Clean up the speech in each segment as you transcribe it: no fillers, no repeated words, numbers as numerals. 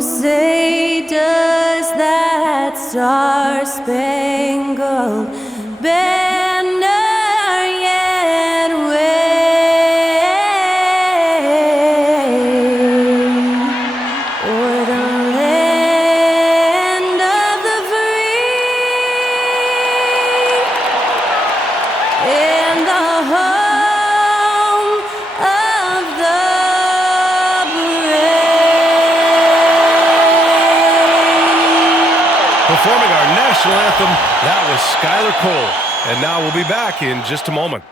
say does that star-spangled banner yet wave o'er the land of the free and the home of the Performing our national anthem, that was Skylar Cole. And now we'll be back in just a moment.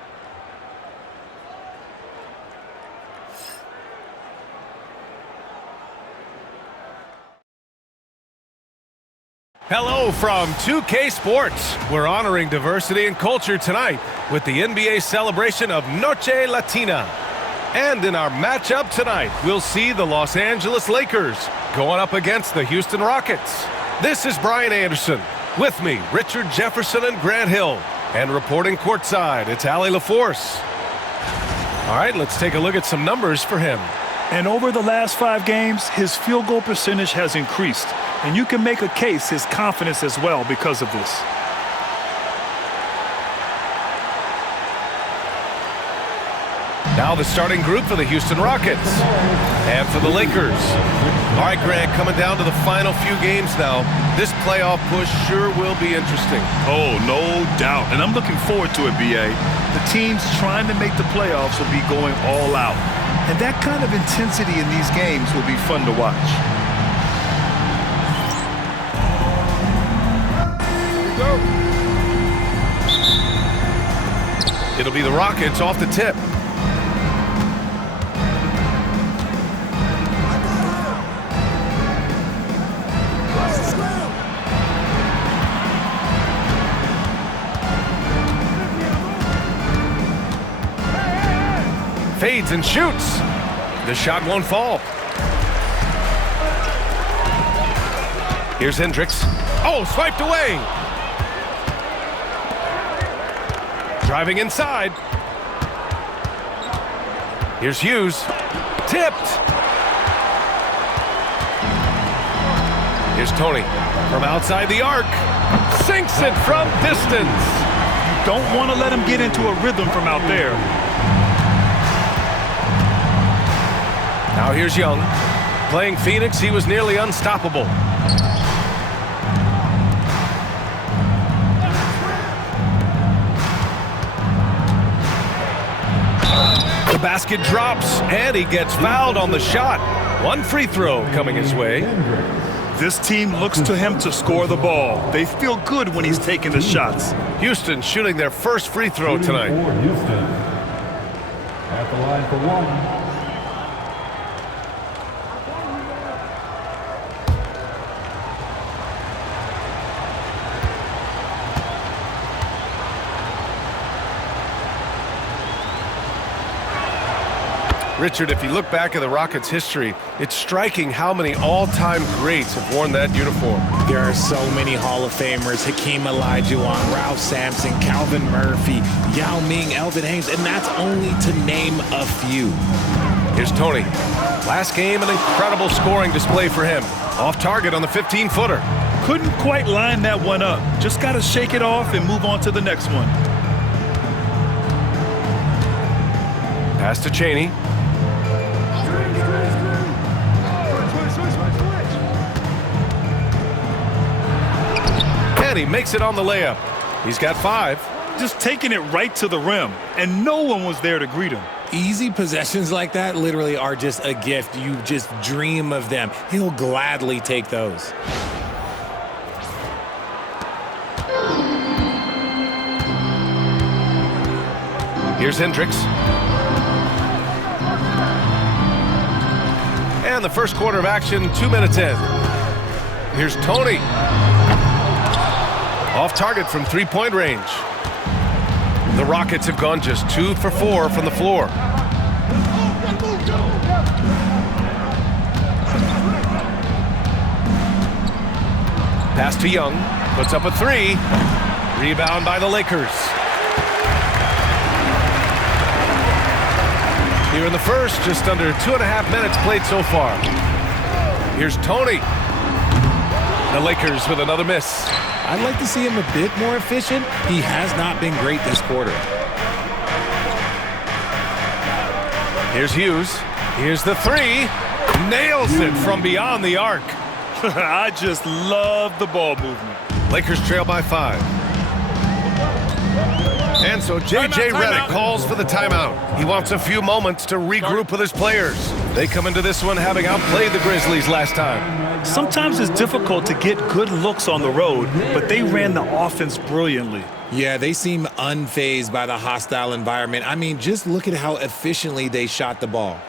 Hello from 2K Sports. We're honoring diversity and culture tonight with the NBA celebration of Noche Latina. And in our matchup tonight, we'll see the Los Angeles Lakers going up against the Houston Rockets. This is Brian Anderson. With me, Richard Jefferson and Grant Hill. And reporting courtside, it's Allie LaForce. All right, let's take a look at some numbers for him. And over the last 5 games, his field goal percentage has increased. And you can make a case his confidence as well because of this. Now the starting group for the Houston Rockets and for the Lakers. All right, Grant, coming down to the final few games now. This playoff push sure will be interesting. Oh, no doubt. And I'm looking forward to it, B.A. The teams trying to make the playoffs will be going all out. And that kind of intensity in these games will be fun to watch. It'll be the Rockets off the tip. Fades and shoots. The shot won't fall. Here's Hendricks. Oh, swiped away. Driving inside. Here's Hughes. Tipped. Here's Tony from outside the arc. Sinks it from distance. Don't want to let him get into a rhythm from out there. Now here's Young. Playing Phoenix, he was nearly unstoppable. The basket drops, and he gets fouled on the shot. One free throw coming his way. This team looks to him to score the ball. They feel good when he's taking the shots. Houston shooting their first free throw tonight. Houston at the line for one. Richard, if you look back at the Rockets' history, it's striking how many all-time greats have worn that uniform. There are so many Hall of Famers: Hakeem Olajuwon, Ralph Sampson, Calvin Murphy, Yao Ming, Elvin Hayes, and that's only to name a few. Here's Tony. Last game, an incredible scoring display for him. Off target on the 15-footer. Couldn't quite line that one up. Just got to shake it off and move on to the next one. Pass to Chaney. And he makes it on the layup. He's got 5. Just taking it right to the rim, and no one was there to greet him. Easy possessions like that literally are just a gift. You just dream of them. He'll gladly take those. Here's Hendricks. And the first quarter of action, 2 minutes in. Here's Tony. Off target from three-point range. The Rockets have gone just 2 for 4 from the floor. Pass to Young. Puts up a 3. Rebound by the Lakers. Here in the first, just under 2.5 minutes played so far. Here's Tony. The Lakers with another miss. I'd like to see him a bit more efficient. He has not been great this quarter. Here's Hughes. Here's the three. Nails it from beyond the arc. I just love the ball movement. Lakers trail by 5. And so J.J. Redick calls for the timeout. He wants a few moments to regroup with his players. They come into this one having outplayed the Grizzlies last time. Sometimes it's difficult to get good looks on the road, but they ran the offense brilliantly. Yeah, they seem unfazed by the hostile environment. I mean, just look at how efficiently they shot the ball.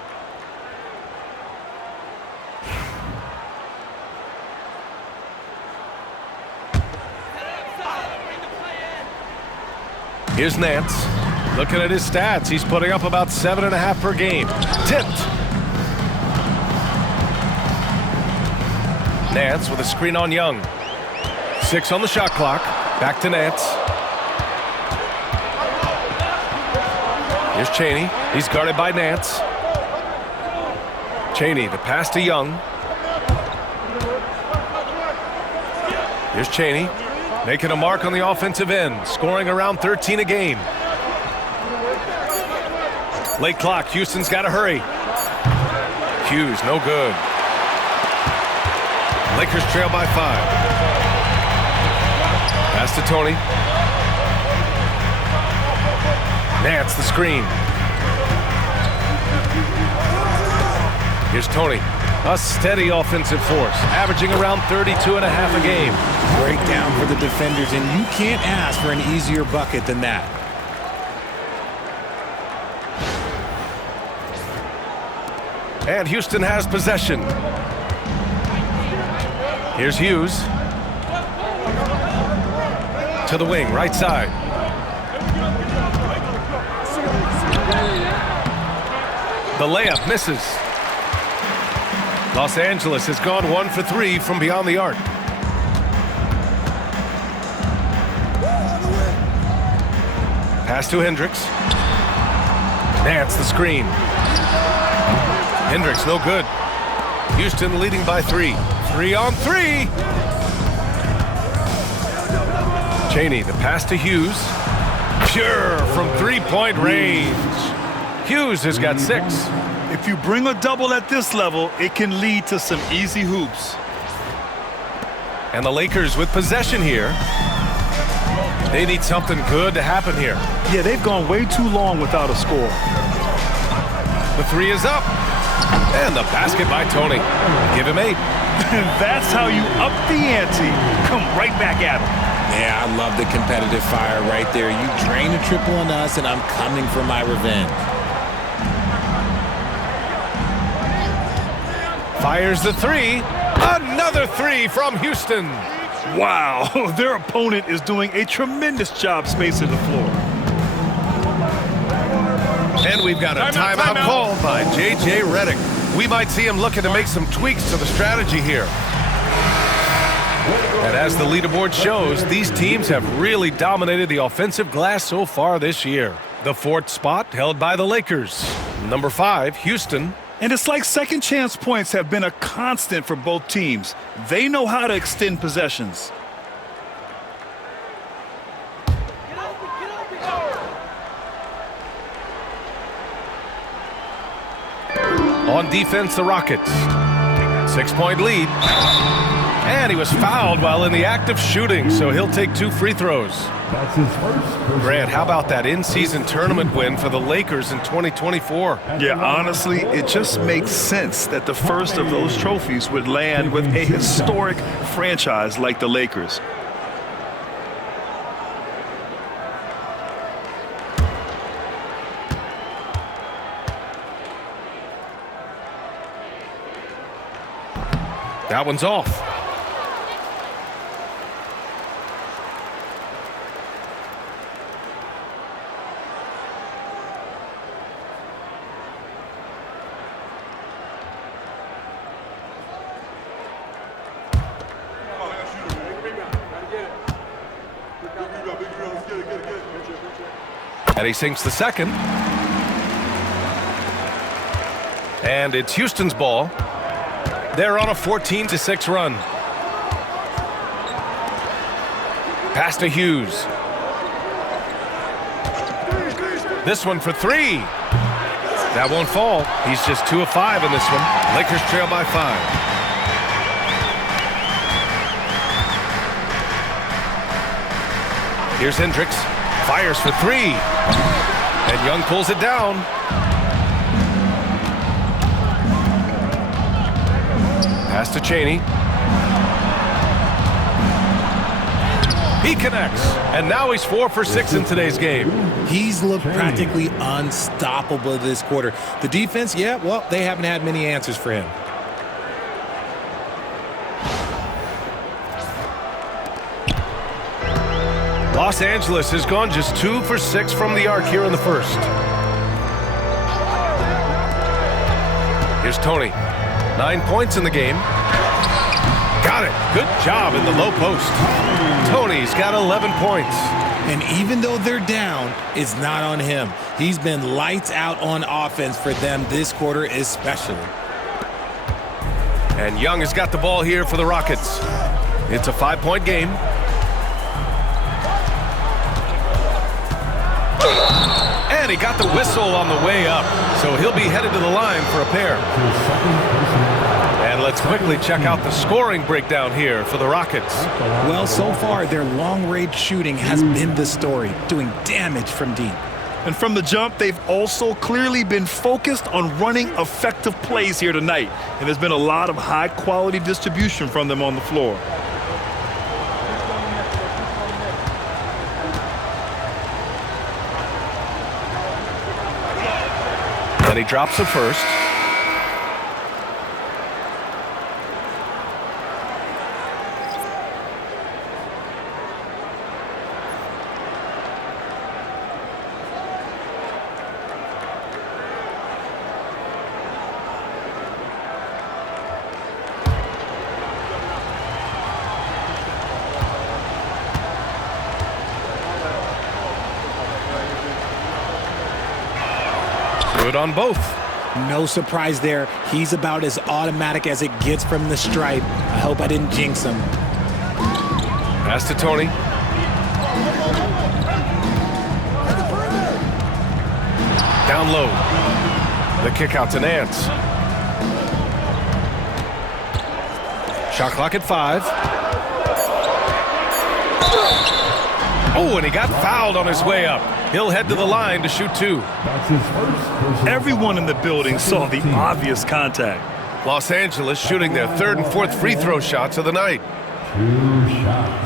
Here's Nance. Looking at his stats, he's putting up about 7.5 per game. Tipped. Nance with a screen on Young. 6 on the shot clock. Back to Nance. Here's Chaney. He's guarded by Nance. Chaney, the pass to Young. Here's Chaney. Making a mark on the offensive end, scoring around 13 a game. Late clock, Houston's got to hurry. Hughes, no good. Lakers trail by 5. Pass to Tony. Nance, the screen. Here's Tony. A steady offensive force, averaging around 32.5 a game. Breakdown for the defenders, and you can't ask for an easier bucket than that. And Houston has possession. Here's Hughes. To the wing, right side. The layup misses. Los Angeles has gone 1 for 3 from beyond the arc. Pass to Hendricks. Nance, the screen. Hendricks, no good. Houston leading by 3. 3 on 3. Chaney, the pass to Hughes. Pure from 3-point range. Hughes has got 6. If you bring a double at this level, it can lead to some easy hoops. And the Lakers with possession here. They need something good to happen here. Yeah, they've gone way too long without a score. The 3 is up. And the basket by Tony. Give him 8. That's how you up the ante. Come right back at him. Yeah, I love the competitive fire right there. You drain a triple on us, and I'm coming for my revenge. Fires the 3. Another 3 from Houston. Wow, their opponent is doing a tremendous job spacing the floor. And we've got a timeout called by J.J. Redick. We might see him looking to make some tweaks to the strategy here. And as the leaderboard shows, these teams have really dominated the offensive glass so far this year. The 4th spot held by the Lakers. Number 5, Houston. And it's like second chance points have been a constant for both teams. They know how to extend possessions. On defense, the Rockets. 6-point lead. And he was fouled while in the act of shooting, so he'll take 2 free throws. That's his first. Grant, how about that in-season tournament win for the Lakers in 2024? Yeah, honestly, it just makes sense that the first of those trophies would land with a historic franchise like the Lakers. That one's off. And he sinks the second. And it's Houston's ball. They're on a 14-6 run. Pass to Hughes. This one for three. That won't fall. He's just 2 of 5 in this one. Lakers trail by 5. Here's Hendricks. Fires for three. And Young pulls it down. Pass to Chaney. He connects, and now he's 4 for 6 in today's game. He's looked practically unstoppable this quarter. The defense, yeah, well, they haven't had many answers for him. Los Angeles has gone just 2 for 6 from the arc here in the first. Here's Tony. 9 points in the game. Got it. Good job in the low post. Tony's got 11 points. And even though they're down, it's not on him. He's been lights out on offense for them this quarter especially. And Young has got the ball here for the Rockets. It's a 5-point game. And he got the whistle on the way up, so he'll be headed to the line for a pair. And let's quickly check out the scoring breakdown here for the Rockets. Well, so far, their long-range shooting has been the story, doing damage from deep. And from the jump, they've also clearly been focused on running effective plays here tonight. And there's been a lot of high-quality distribution from them on the floor. And he drops the first. Good on both. No surprise there. He's about as automatic as it gets from the stripe. I hope I didn't jinx him. Pass to Tony. Down low. The kick out to Nance. Shot clock at 5. Oh, and he got fouled on his way up. He'll head to the line to shoot 2. That's his first. Everyone in the building saw the obvious contact. Los Angeles shooting their 3rd and 4th free throw shots of the night. 2 shots.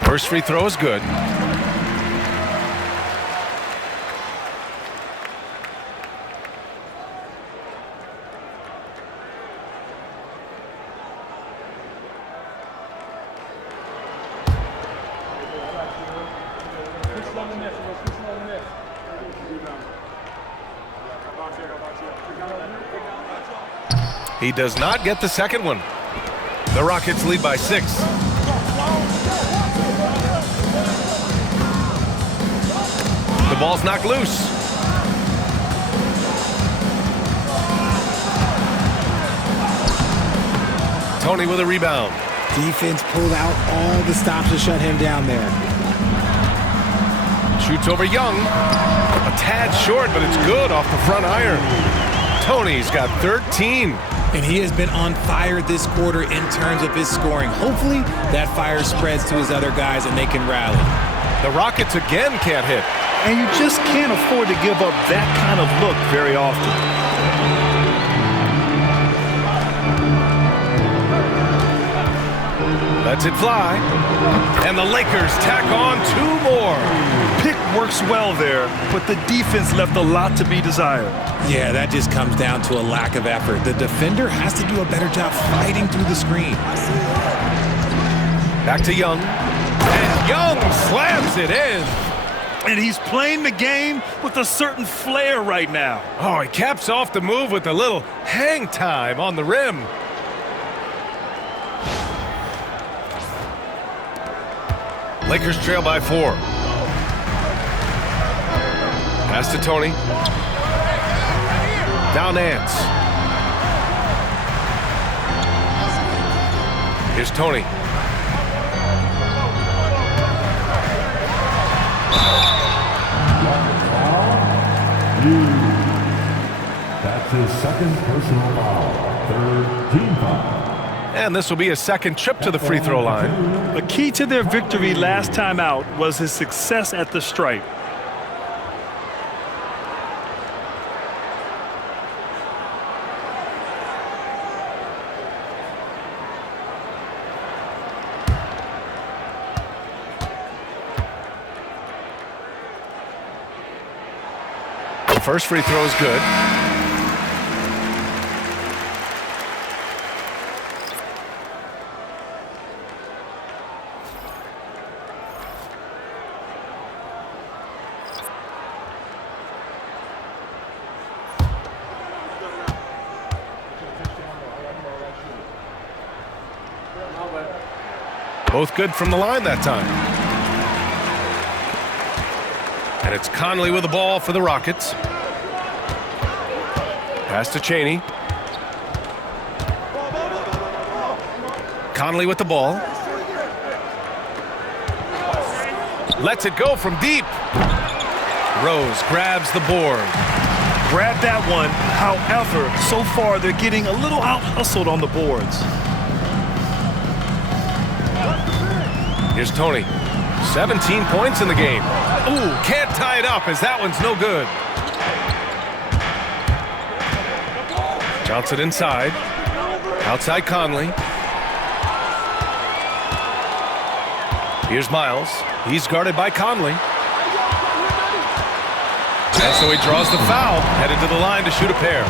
First free throw is good. He does not get the second one. The Rockets lead by 6. The ball's knocked loose. Tony with a rebound. Defense pulled out all the stops to shut him down there. Shoots over Young. A tad short, but it's good off the front iron. Tony's got 13. And he has been on fire this quarter in terms of his scoring. Hopefully that fire spreads to his other guys and they can rally. The Rockets again can't hit. And you just can't afford to give up that kind of look very often. Lets it fly. And the Lakers tack on 2 more. Pick works well there, but the defense left a lot to be desired. Yeah, that just comes down to a lack of effort. The defender has to do a better job fighting through the screen. Back to Young. And Young slams it in. And he's playing the game with a certain flair right now. Oh, he caps off the move with a little hang time on the rim. Lakers trail by 4. Pass to Tony. Down Nance. Here's Tony. That's his second personal foul. Third team foul. And this will be his second trip to the free throw line. A key to their victory last time out was his success at the stripe. First free throw is good. Both good from the line that time. And it's Conley with the ball for the Rockets. Pass to Chaney. Conley with the ball. Lets it go from deep. Rose grabs the board. Grab that one. However, so far they're getting a little out-hustled on the boards. Here's Tony. 17 points in the game. Ooh, can't tie it up as that one's no good. Johnson inside. Outside Conley. Here's Miles. He's guarded by Conley. And so he draws the foul, headed to the line to shoot a pair.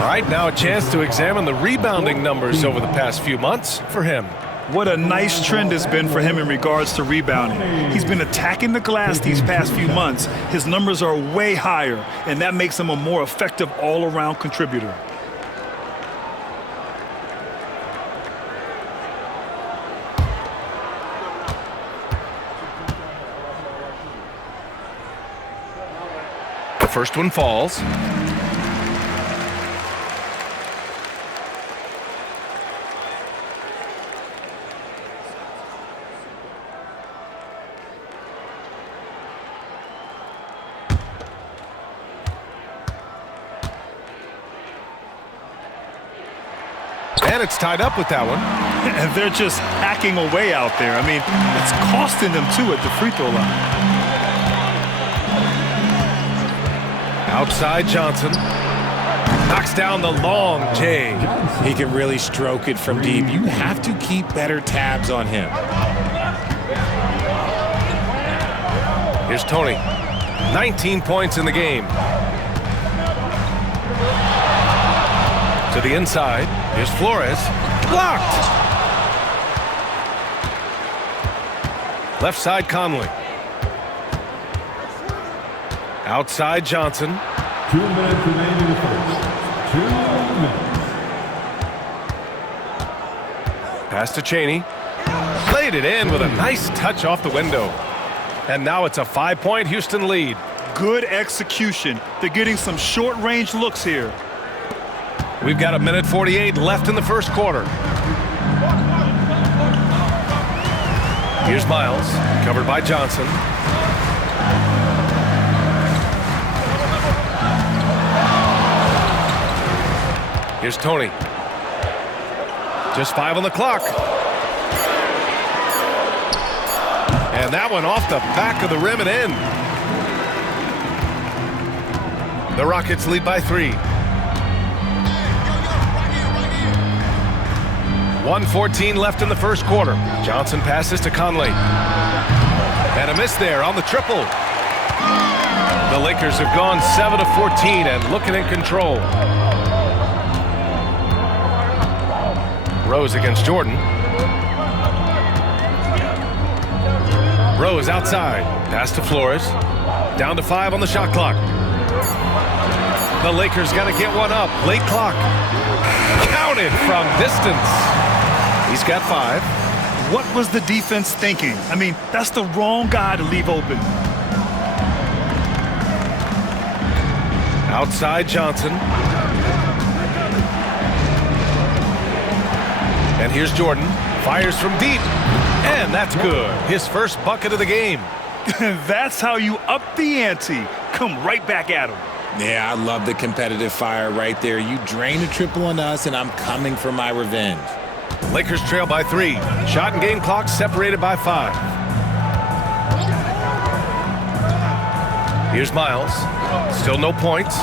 All right, now a chance to examine the rebounding numbers over the past few months for him. What a nice trend has been for him in regards to rebounding. He's been attacking the glass these past few months. His numbers are way higher, and that makes him a more effective all-around contributor. The first one falls. And it's tied up with that one. And they're just hacking away out there. I mean, it's costing them too at the free throw line. Outside Johnson. Knocks down the long J. He can really stroke it from deep. You have to keep better tabs on him. Here's Tony. 19 points in the game. To the inside. Here's Flores. Blocked. Left side Conley. Outside Johnson. 2 minutes remaining in the first. 2 minutes. Pass to Chaney. Played it in with a nice touch off the window. And now it's a 5-point Houston lead. Good execution. They're getting some short-range looks here. We've got 1:48 left in the first quarter. Here's Miles, covered by Johnson. Here's Tony. Just 5 on the clock. And that one off the back of the rim and in. The Rockets lead by 3. 1:14 left in the first quarter. Johnson passes to Conley. And a miss there on the triple. The Lakers have gone 7 of 14 and looking in control. Rose against Jordan. Rose outside. Pass to Flores. Down to 5 on the shot clock. The Lakers got to get one up. Late clock. Counted from distance. He's got 5. What was the defense thinking? I mean, that's the wrong guy to leave open. Outside Johnson. And here's Jordan. Fires from deep. And that's good. His first bucket of the game. That's how you up the ante. Come right back at him. Yeah, I love the competitive fire right there. You drain a triple on us, and I'm coming for my revenge. Lakers trail by 3. Shot and game clock separated by 5. Here's Miles. Still no points.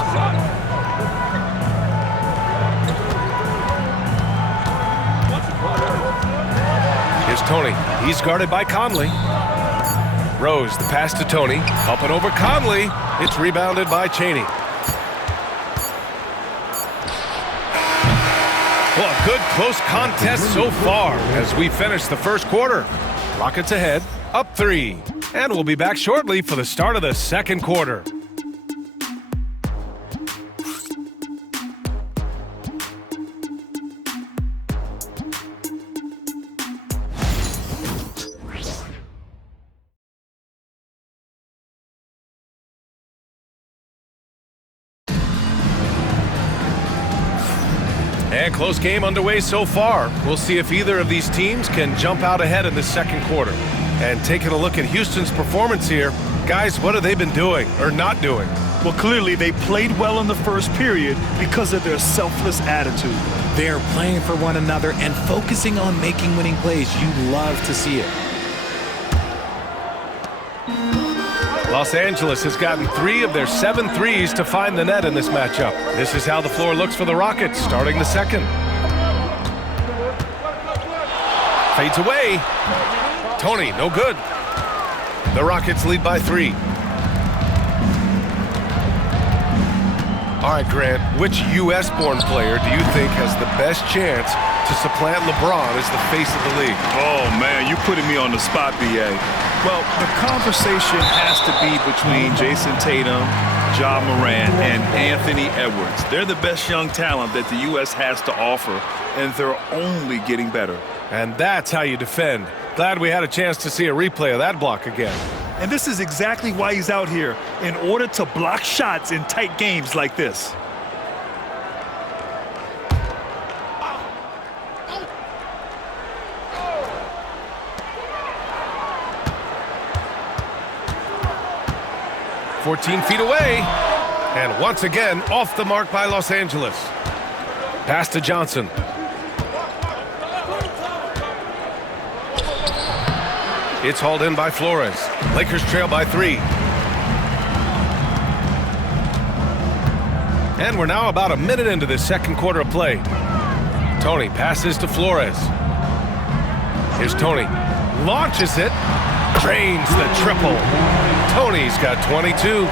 Here's Tony. He's guarded by Conley. Rose, the pass to Tony. Up and over Conley. It's rebounded by Chaney. Well, a good close contest so far as we finish the first quarter. Rockets ahead, up 3. And we'll be back shortly for the start of the second quarter. And close game underway so far. We'll see if either of these teams can jump out ahead in the second quarter. And taking a look at Houston's performance here, guys, what have they been doing or not doing? Well, clearly they played well in the first period because of their selfless attitude. They're playing for one another and focusing on making winning plays. You love to see it. Los Angeles has gotten 3 of their 7 threes to find the net in this matchup. This is how the floor looks for the Rockets starting the second. Fades away. Tony, no good. The Rockets lead by 3. All right, Grant, which U.S.-born player do you think has the best chance to supplant LeBron as the face of the league? Oh, man, you're putting me on the spot, B.A. Well, the conversation has to be between Jason Tatum, Ja Morant, and Anthony Edwards. They're the best young talent that the U.S. has to offer, and they're only getting better. And that's how you defend. Glad we had a chance to see a replay of that block again. And this is exactly why he's out here, in order to block shots in tight games like this. "14 feet away, and once again off the mark by Los Angeles. Pass to Johnson. It's hauled in by Flores. Lakers trail by 3. And we're now about a minute into this second quarter of play. Tony passes to Flores. Here's Tony. Launches it. Drains the triple. Tony's got 22.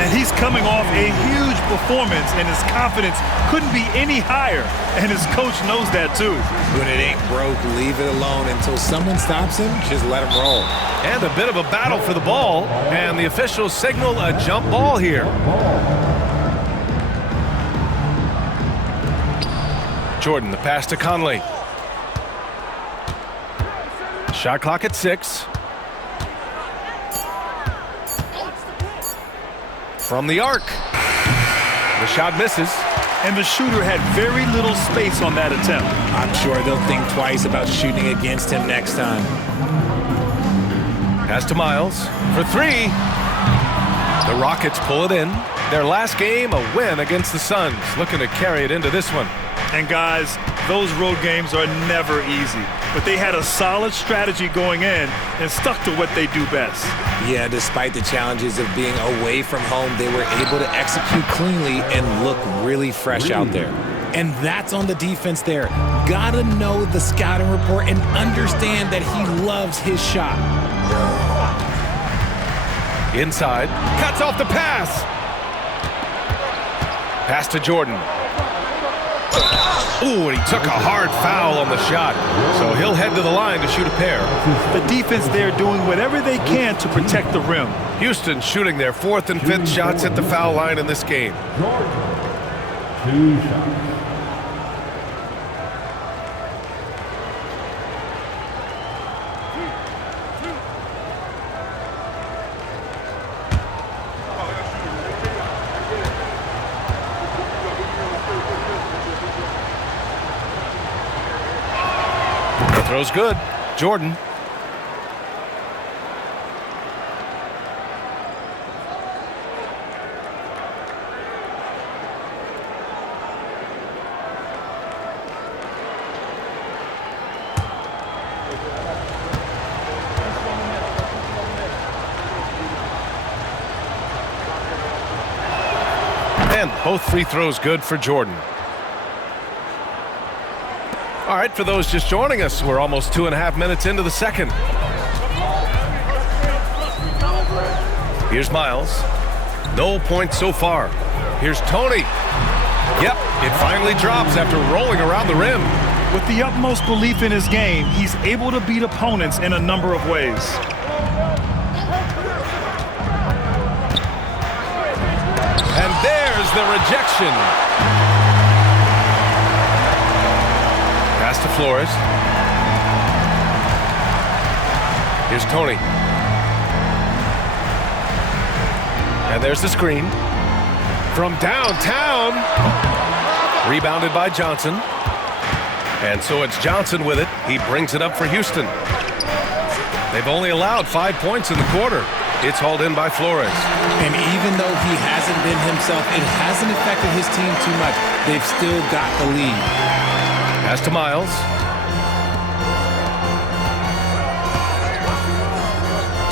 And he's coming off a huge performance, and his confidence couldn't be any higher. And his coach knows that too. When it ain't broke, leave it alone. Until someone stops him, just let him roll. And a bit of a battle for the ball. And the officials signal a jump ball here. Jordan, the pass to Conley. Shot clock at 6. From the arc. The shot misses. And the shooter had very little space on that attempt. I'm sure they'll think twice about shooting against him next time. Pass to Miles for 3. The Rockets pull it in. Their last game, a win against the Suns. Looking to carry it into this one. And guys, those road games are never easy. But they had a solid strategy going in and stuck to what they do best. Yeah, despite the challenges of being away from home, they were able to execute cleanly and look really fresh out there. And that's on the defense there. Gotta know the scouting report and understand that he loves his shot. Inside, cuts off the pass. Pass to Jordan. Ooh, and he took a hard foul on the shot. So he'll head to the line to shoot a pair. The defense there doing whatever they can to protect the rim. Houston shooting their 4th and 5th shots at the foul line in this game. Jordan. 2 shots. The throw's good. Jordan. And both free throws good for Jordan. All right, for those just joining us, we're almost 2.5 minutes into the second. Here's Miles. No points so far. Here's Tony. Yep, it finally drops after rolling around the rim. With the utmost belief in his game, he's able to beat opponents in a number of ways. And there's the rejection. Pass to Flores. Here's Tony. And there's the screen. From downtown. Rebounded by Johnson. And so it's Johnson with it. He brings it up for Houston. They've only allowed 5 points in the quarter. It's hauled in by Flores. And even though he hasn't been himself, it hasn't affected his team too much. They've still got the lead. Pass to Miles.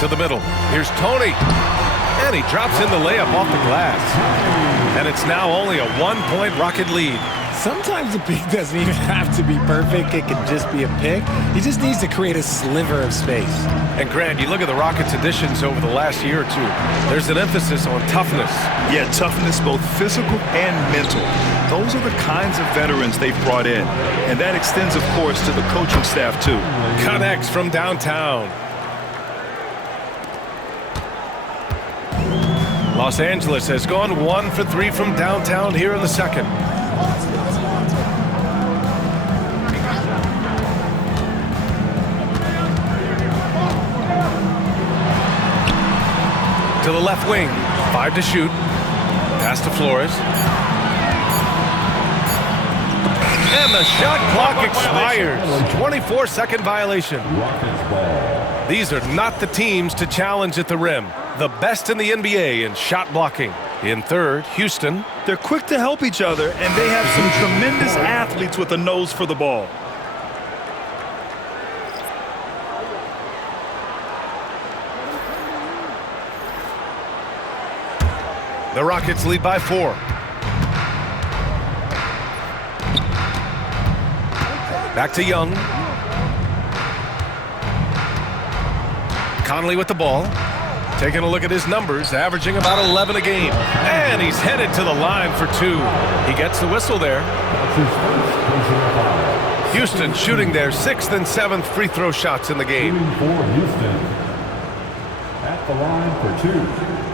To the middle. Here's Tony. And he drops in the layup off the glass. And it's now only a 1-point Rocket lead. Sometimes a pick doesn't even have to be perfect. It can just be a pick. He just needs to create a sliver of space. And Grant, you look at the Rockets' additions over the last year or two. There's an emphasis on toughness. Yeah, toughness, both physical and mental. Those are the kinds of veterans they've brought in. And that extends, of course, to the coaching staff, too. Connects from downtown. Los Angeles has gone 1 for 3 from downtown here in the second. To the left wing. 5 to shoot. Pass to Flores. And the shot clock expires. 24-second violation. Rockets ball. These are not the teams to challenge at the rim. The best in the NBA in shot blocking. In third, Houston. They're quick to help each other, and they have some tremendous athletes with a nose for the ball. The Rockets lead by 4. Back to Young. Conley with the ball. Taking a look at his numbers, averaging about 11 a game. And he's headed to the line for 2. He gets the whistle there. That's his first personal foul. Houston shooting their 6th and 7th free throw shots in the game. Shooting for Houston. At the line for 2.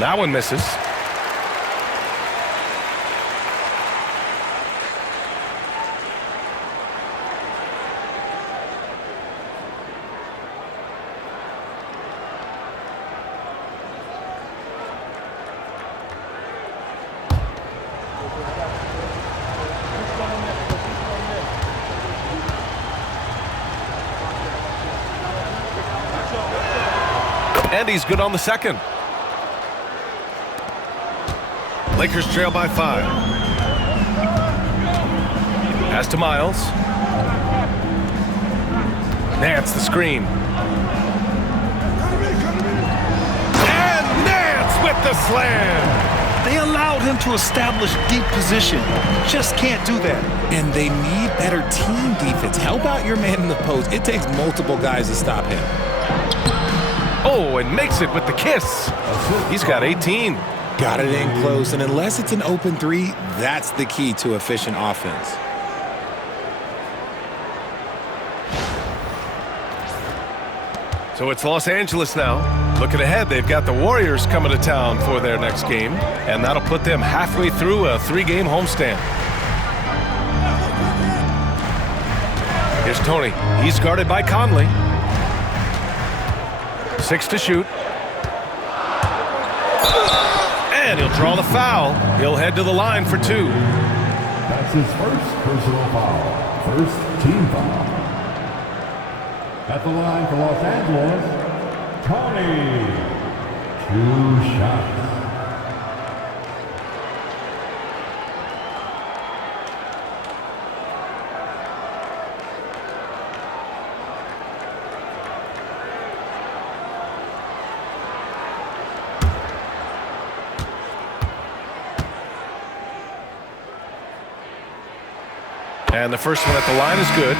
That one misses. And he's good on the second. Lakers trail by 5. Pass to Miles. Nance the screen. And Nance with the slam. They allowed him to establish deep position. Just can't do that. And they need better team defense. Help out your man in the post. It takes multiple guys to stop him. Oh, and makes it with the kiss. He's got 18. Got it in close, and unless it's an open three, that's the key to efficient offense. So it's Los Angeles now. Looking ahead, they've got the Warriors coming to town for their next game, and that'll put them halfway through a 3-game homestand. Here's Tony. He's guarded by Conley. 6 to shoot. And he'll draw the foul. He'll head to the line for 2. That's his first personal foul. First team foul. At the line for Los Angeles, Tony. 2 shots. And the first one at the line is good.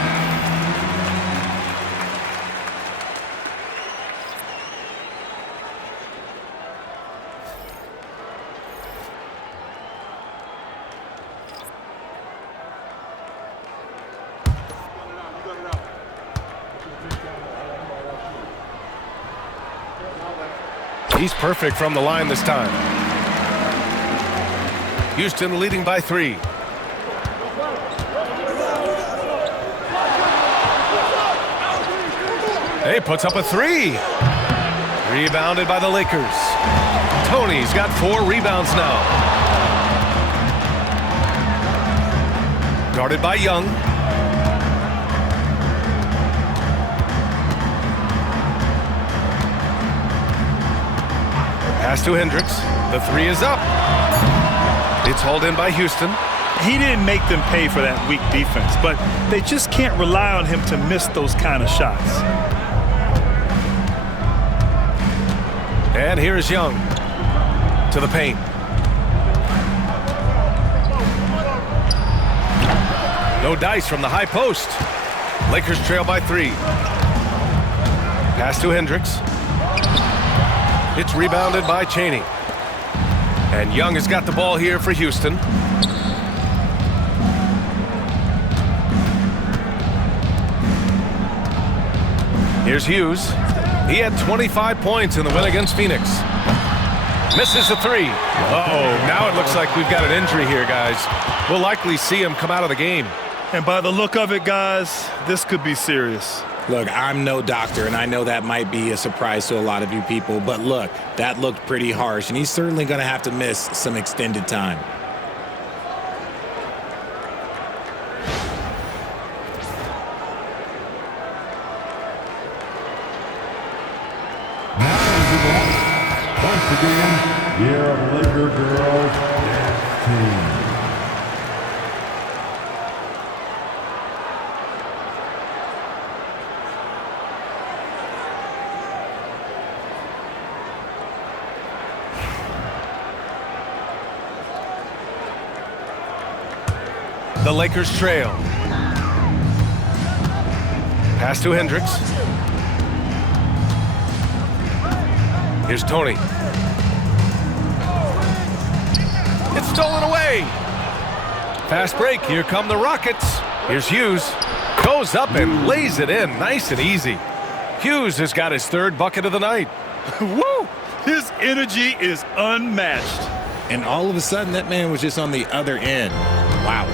He's perfect from the line this time. Houston leading by 3. Hey, puts up a 3. Rebounded by the Lakers. Tony's got 4 rebounds now. Guarded by Young. Pass to Hendricks. The 3 is up. It's hauled in by Houston. He didn't make them pay for that weak defense, but they just can't rely on him to miss those kind of shots. And here is Young to the paint. No dice from the high post. Lakers trail by 3. Pass to Hendricks. It's rebounded by Chaney. And Young has got the ball here for Houston. Here's Hughes. He had 25 points in the win against Phoenix. Misses the 3. Uh-oh, now it looks like we've got an injury here, guys. We'll likely see him come out of the game. And by the look of it, guys, this could be serious. Look, I'm no doctor, and I know that might be a surprise to a lot of you people, but look, that looked pretty harsh, and he's certainly going to have to miss some extended time. Once again, year of Laker girls dance team. The Lakers trail. Pass to Hendricks. Here's Tony. It's stolen away. Fast break. Here come the Rockets. Here's Hughes. Goes up and lays it in. Nice and easy. Hughes has got his 3rd bucket of the night. Woo! His energy is unmatched. And all of a sudden, that man was just on the other end. Wow.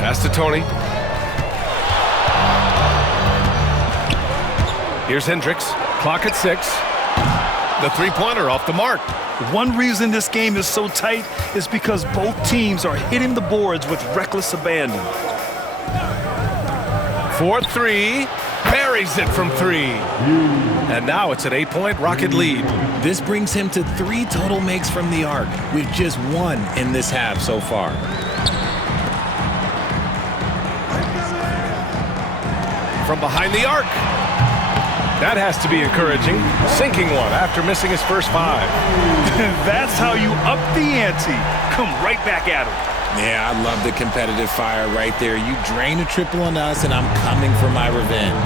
Pass to Tony. Here's Hendricks. Clock at 6. The 3-pointer off the mark. One reason this game is so tight is because both teams are hitting the boards with reckless abandon. 4-3. Buries it from 3. And now it's an 8-point Rocket lead. This brings him to 3 total makes from the arc, with just 1 in this half so far. from behind the arc. That has to be encouraging. Sinking one after missing his first 5. That's how you up the ante. Come right back at him. Yeah, I love the competitive fire right there. You drain a triple on us, and I'm coming for my revenge.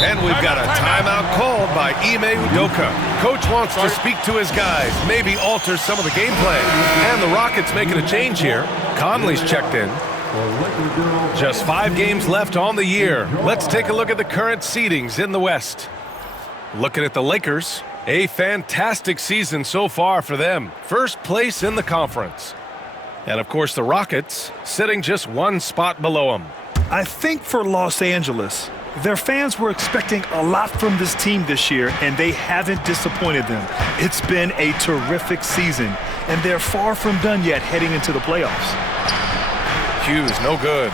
And we've got a timeout called by Ime Udoka. Coach wants to speak to his guys, maybe alter some of the game plan. And the Rockets making a change here. Conley's checked in. Just 5 games left on the year. Let's take a look at the current seedings in the West. Looking at the Lakers, a fantastic season so far for them. First place in the conference. And of course the Rockets sitting just 1 spot below them. I think for Los Angeles, their fans were expecting a lot from this team this year, and they haven't disappointed them. It's been a terrific season, and they're far from done yet heading into the playoffs. Hughes, no good.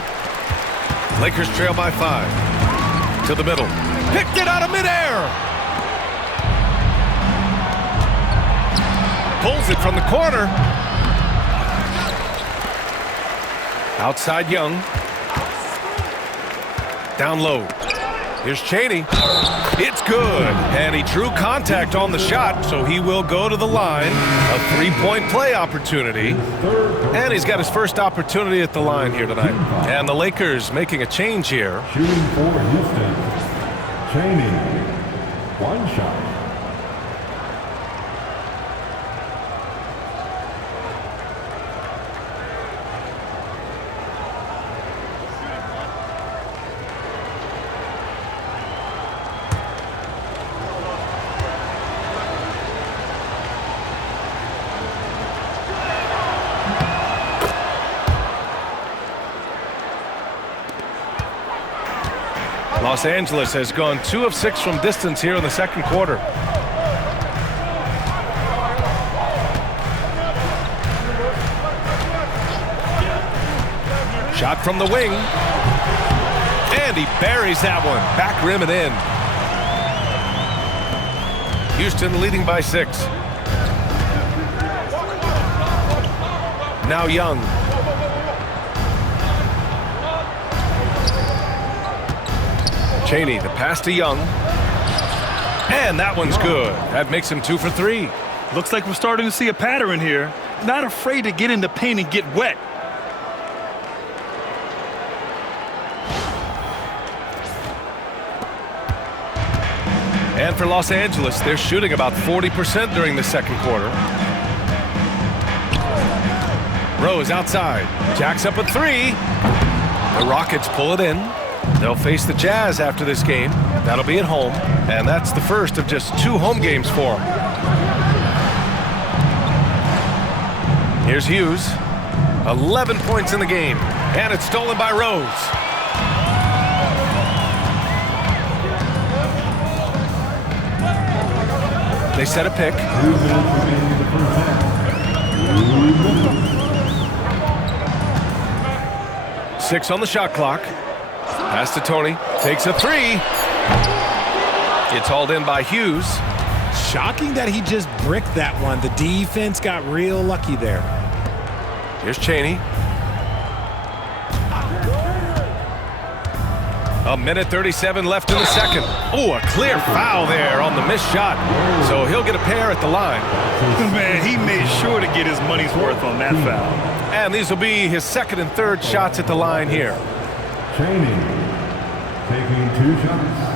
Lakers trail by 5. To the middle. Picked it out of midair. Pulls it from the corner. Outside Young. Down low. Here's Cheney. It's good. And he drew contact on the shot, so he will go to the line. A 3-point play opportunity. And he's got his first opportunity at the line here tonight. And the Lakers making a change here. Shooting for Houston. Cheney. 1 shot. Los Angeles has gone 2 of 6 from distance here in the second quarter. Shot from the wing. And he buries that one. Back rim and in. Houston leading by 6. Now Young. Cheney, the pass to Young. And that one's good. That makes him 2 for 3. Looks like we're starting to see a pattern here. Not afraid to get in the paint and get wet. And for Los Angeles, they're shooting about 40% during the second quarter. Rose outside. Jacks up a 3. The Rockets pull it in. They'll face the Jazz after this game. That'll be at home. And that's the first of just 2 home games for them. Here's Hughes. 11 points in the game. And it's stolen by Rose. They set a pick. 6 on the shot clock. Pass to Tony. Takes a 3. It's hauled in by Hughes. Shocking that he just bricked that one. The defense got real lucky there. Here's Cheney. A minute 37 left in the second. Oh, a clear foul there on the missed shot. So he'll get a pair at the line. Man, he made sure to get his money's worth on that foul. And these will be his second and third shots at the line here. Cheney taking 2 shots.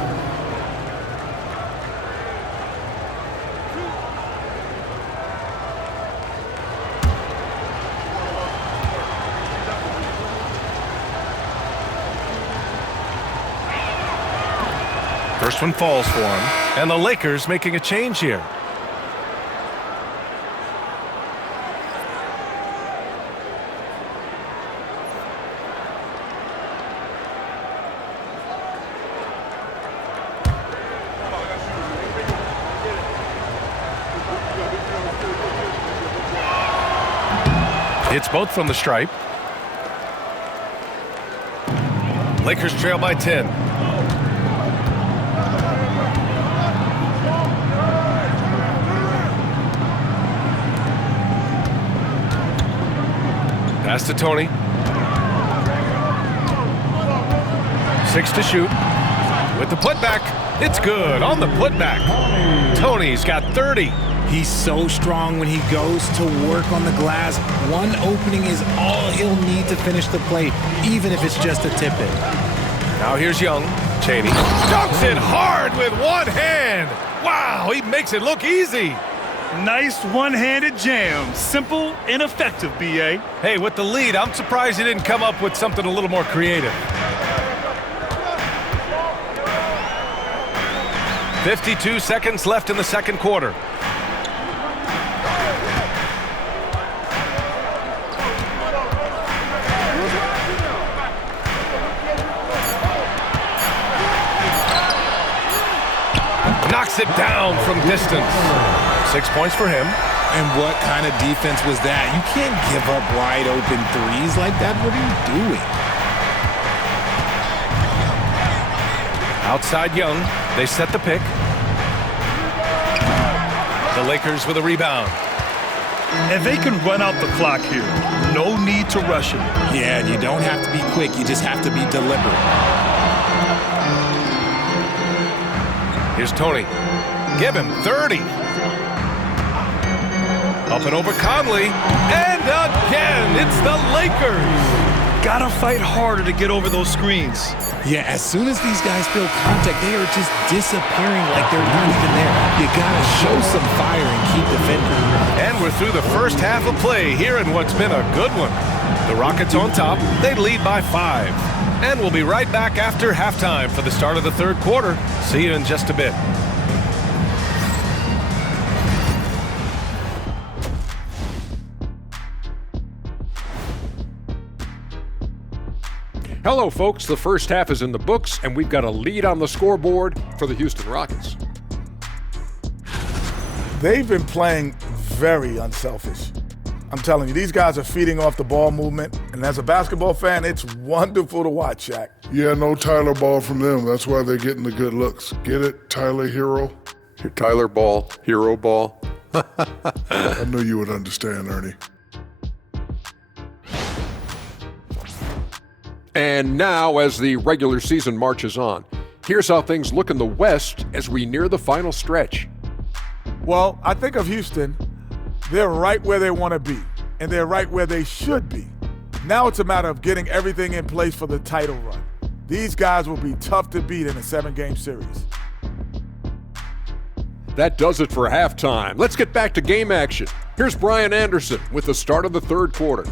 First one falls for him. And the Lakers making a change here. It's both from the stripe. Lakers trail by 10. Pass to Tony. 6 to shoot. with the putback. It's good on the putback. Tony's got 30. He's so strong when he goes to work on the glass. One opening is all he'll need to finish the play, even if it's just a tip-in. Now here's Young. Cheney dunks it hard with one hand. Wow, he makes it look easy. Nice one-handed jam. Simple and effective, B.A. Hey, with the lead, I'm surprised he didn't come up with something a little more creative. 52 seconds left in the second quarter. Knocks it down from distance. 6 points for him. And what kind of defense was that? You can't give up wide open threes like that. What are you doing? Outside Young. They set the pick. The Lakers with a rebound. And they can run out the clock here. No need to rush it. Yeah, and you don't have to be quick. You just have to be deliberate. Here's Tony. Give him 30. Up and over Conley. And again, it's the Lakers. Gotta fight harder to get over those screens. Yeah, as soon as these guys feel contact, they are just disappearing like they're not even there. You gotta show some fire and keep defending. And we're through the first half of play here in what's been a good one. The Rockets on top. They lead by 5. And we'll be right back after halftime for the start of the third quarter. See you in just a bit. Hello, folks. The first half is in the books, and we've got a lead on the scoreboard for the Houston Rockets. They've been playing very unselfish. I'm telling you, these guys are feeding off the ball movement, and as a basketball fan, it's wonderful to watch, Shaq. Yeah, no Tyler ball from them. That's why they're getting the good looks. Get it, Tyler Hero? Tyler ball, hero ball. I knew you would understand, Ernie. And now, as the regular season marches on, here's how things look in the West as we near the final stretch. Well, I think of Houston. They're right where they want to be, and they're right where they should be. Now it's a matter of getting everything in place for the title run. These guys will be tough to beat in a 7-game series. That does it for halftime. Let's get back to game action. Here's Brian Anderson with the start of the third quarter.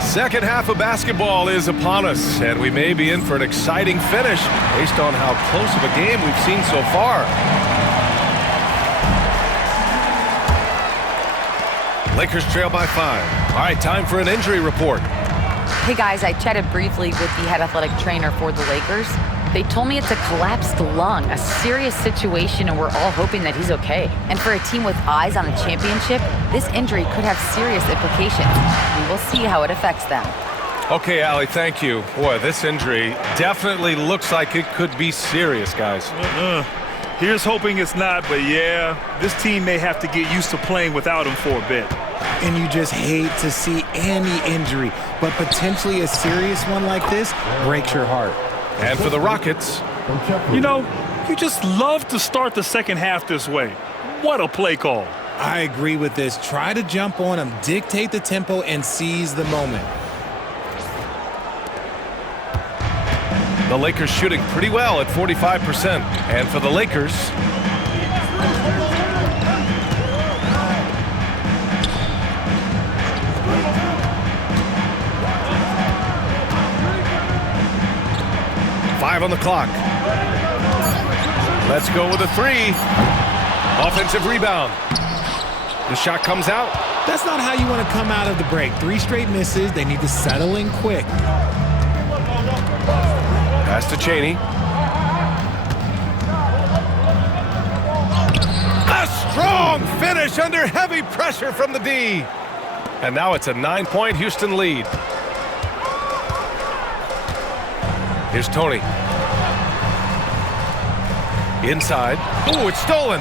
Second half of basketball is upon us, and we may be in for an exciting finish based on how close of a game we've seen so far. Lakers trail by 5. All right, time for an injury report. Hey guys, I chatted briefly with the head athletic trainer for the Lakers. They told me it's a collapsed lung, a serious situation, and we're all hoping that he's okay. And for a team with eyes on the championship, this injury could have serious implications. We will see how it affects them. Okay, Allie, thank you. Boy, this injury definitely looks like it could be serious, guys. Here's hoping it's not, but yeah, this team may have to get used to playing without him for a bit. And you just hate to see any injury, but potentially a serious one like this breaks your heart. And for the Rockets, you know, you just love to start the second half this way. What a play call. I agree with this. Try to jump on him, dictate the tempo, and seize the moment. the Lakers shooting pretty well at 45%. And for the Lakers, five on the clock. Let's go with a three. Offensive rebound. The shot comes out. That's not how you want to come out of the break. 3 straight misses. They need to settle in quick. Pass to Cheney. A strong finish under heavy pressure from the D. And now it's a 9-point Houston lead. Here's Tony. Inside. Ooh, it's stolen.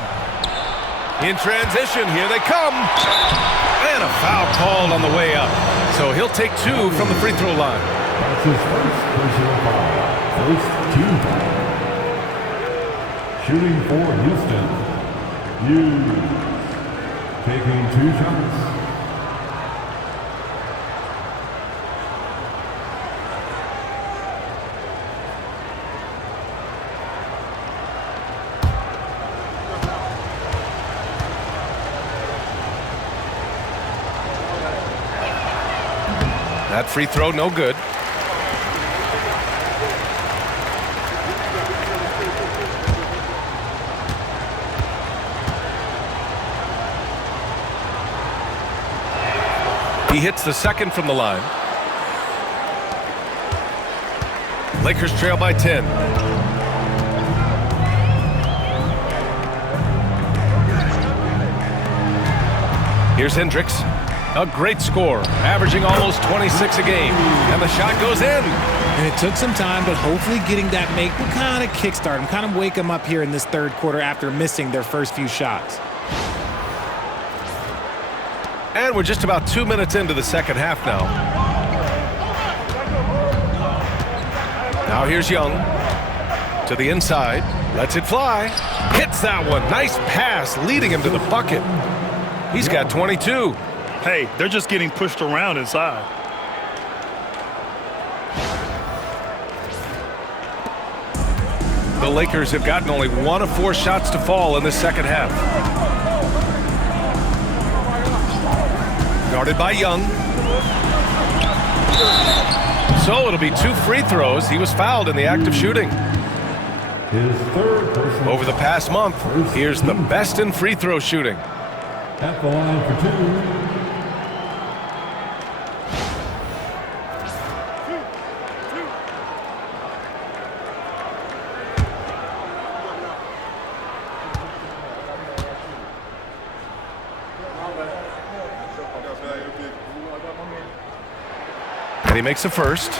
In transition, here they come. And a foul called on the way up. So he'll take 2 from the free throw line. That's his first personal foul. First team foul. Shooting for Houston. Hughes. Taking 2 shots. That free throw, no good. He hits the second from the line. Lakers trail by 10. Here's Hendricks. A great score, averaging almost 26 a game. And the shot goes in. And it took some time, but hopefully getting that make will kind of kickstart them, kind of wake them up here in this third quarter after missing their first few shots. And we're just about 2 minutes into the second half now. Now here's Young. To the inside. Lets it fly. Hits that one. Nice pass, leading him to the bucket. He's got 22. Hey, they're just getting pushed around inside. The Lakers have gotten only 1 of 4 shots to fall in the second half. Guarded by Young. So it'll be 2 free throws. He was fouled in the act of shooting. His third personal Over the past month, here's the best in free throw shooting. at the line for 2. And he makes a first.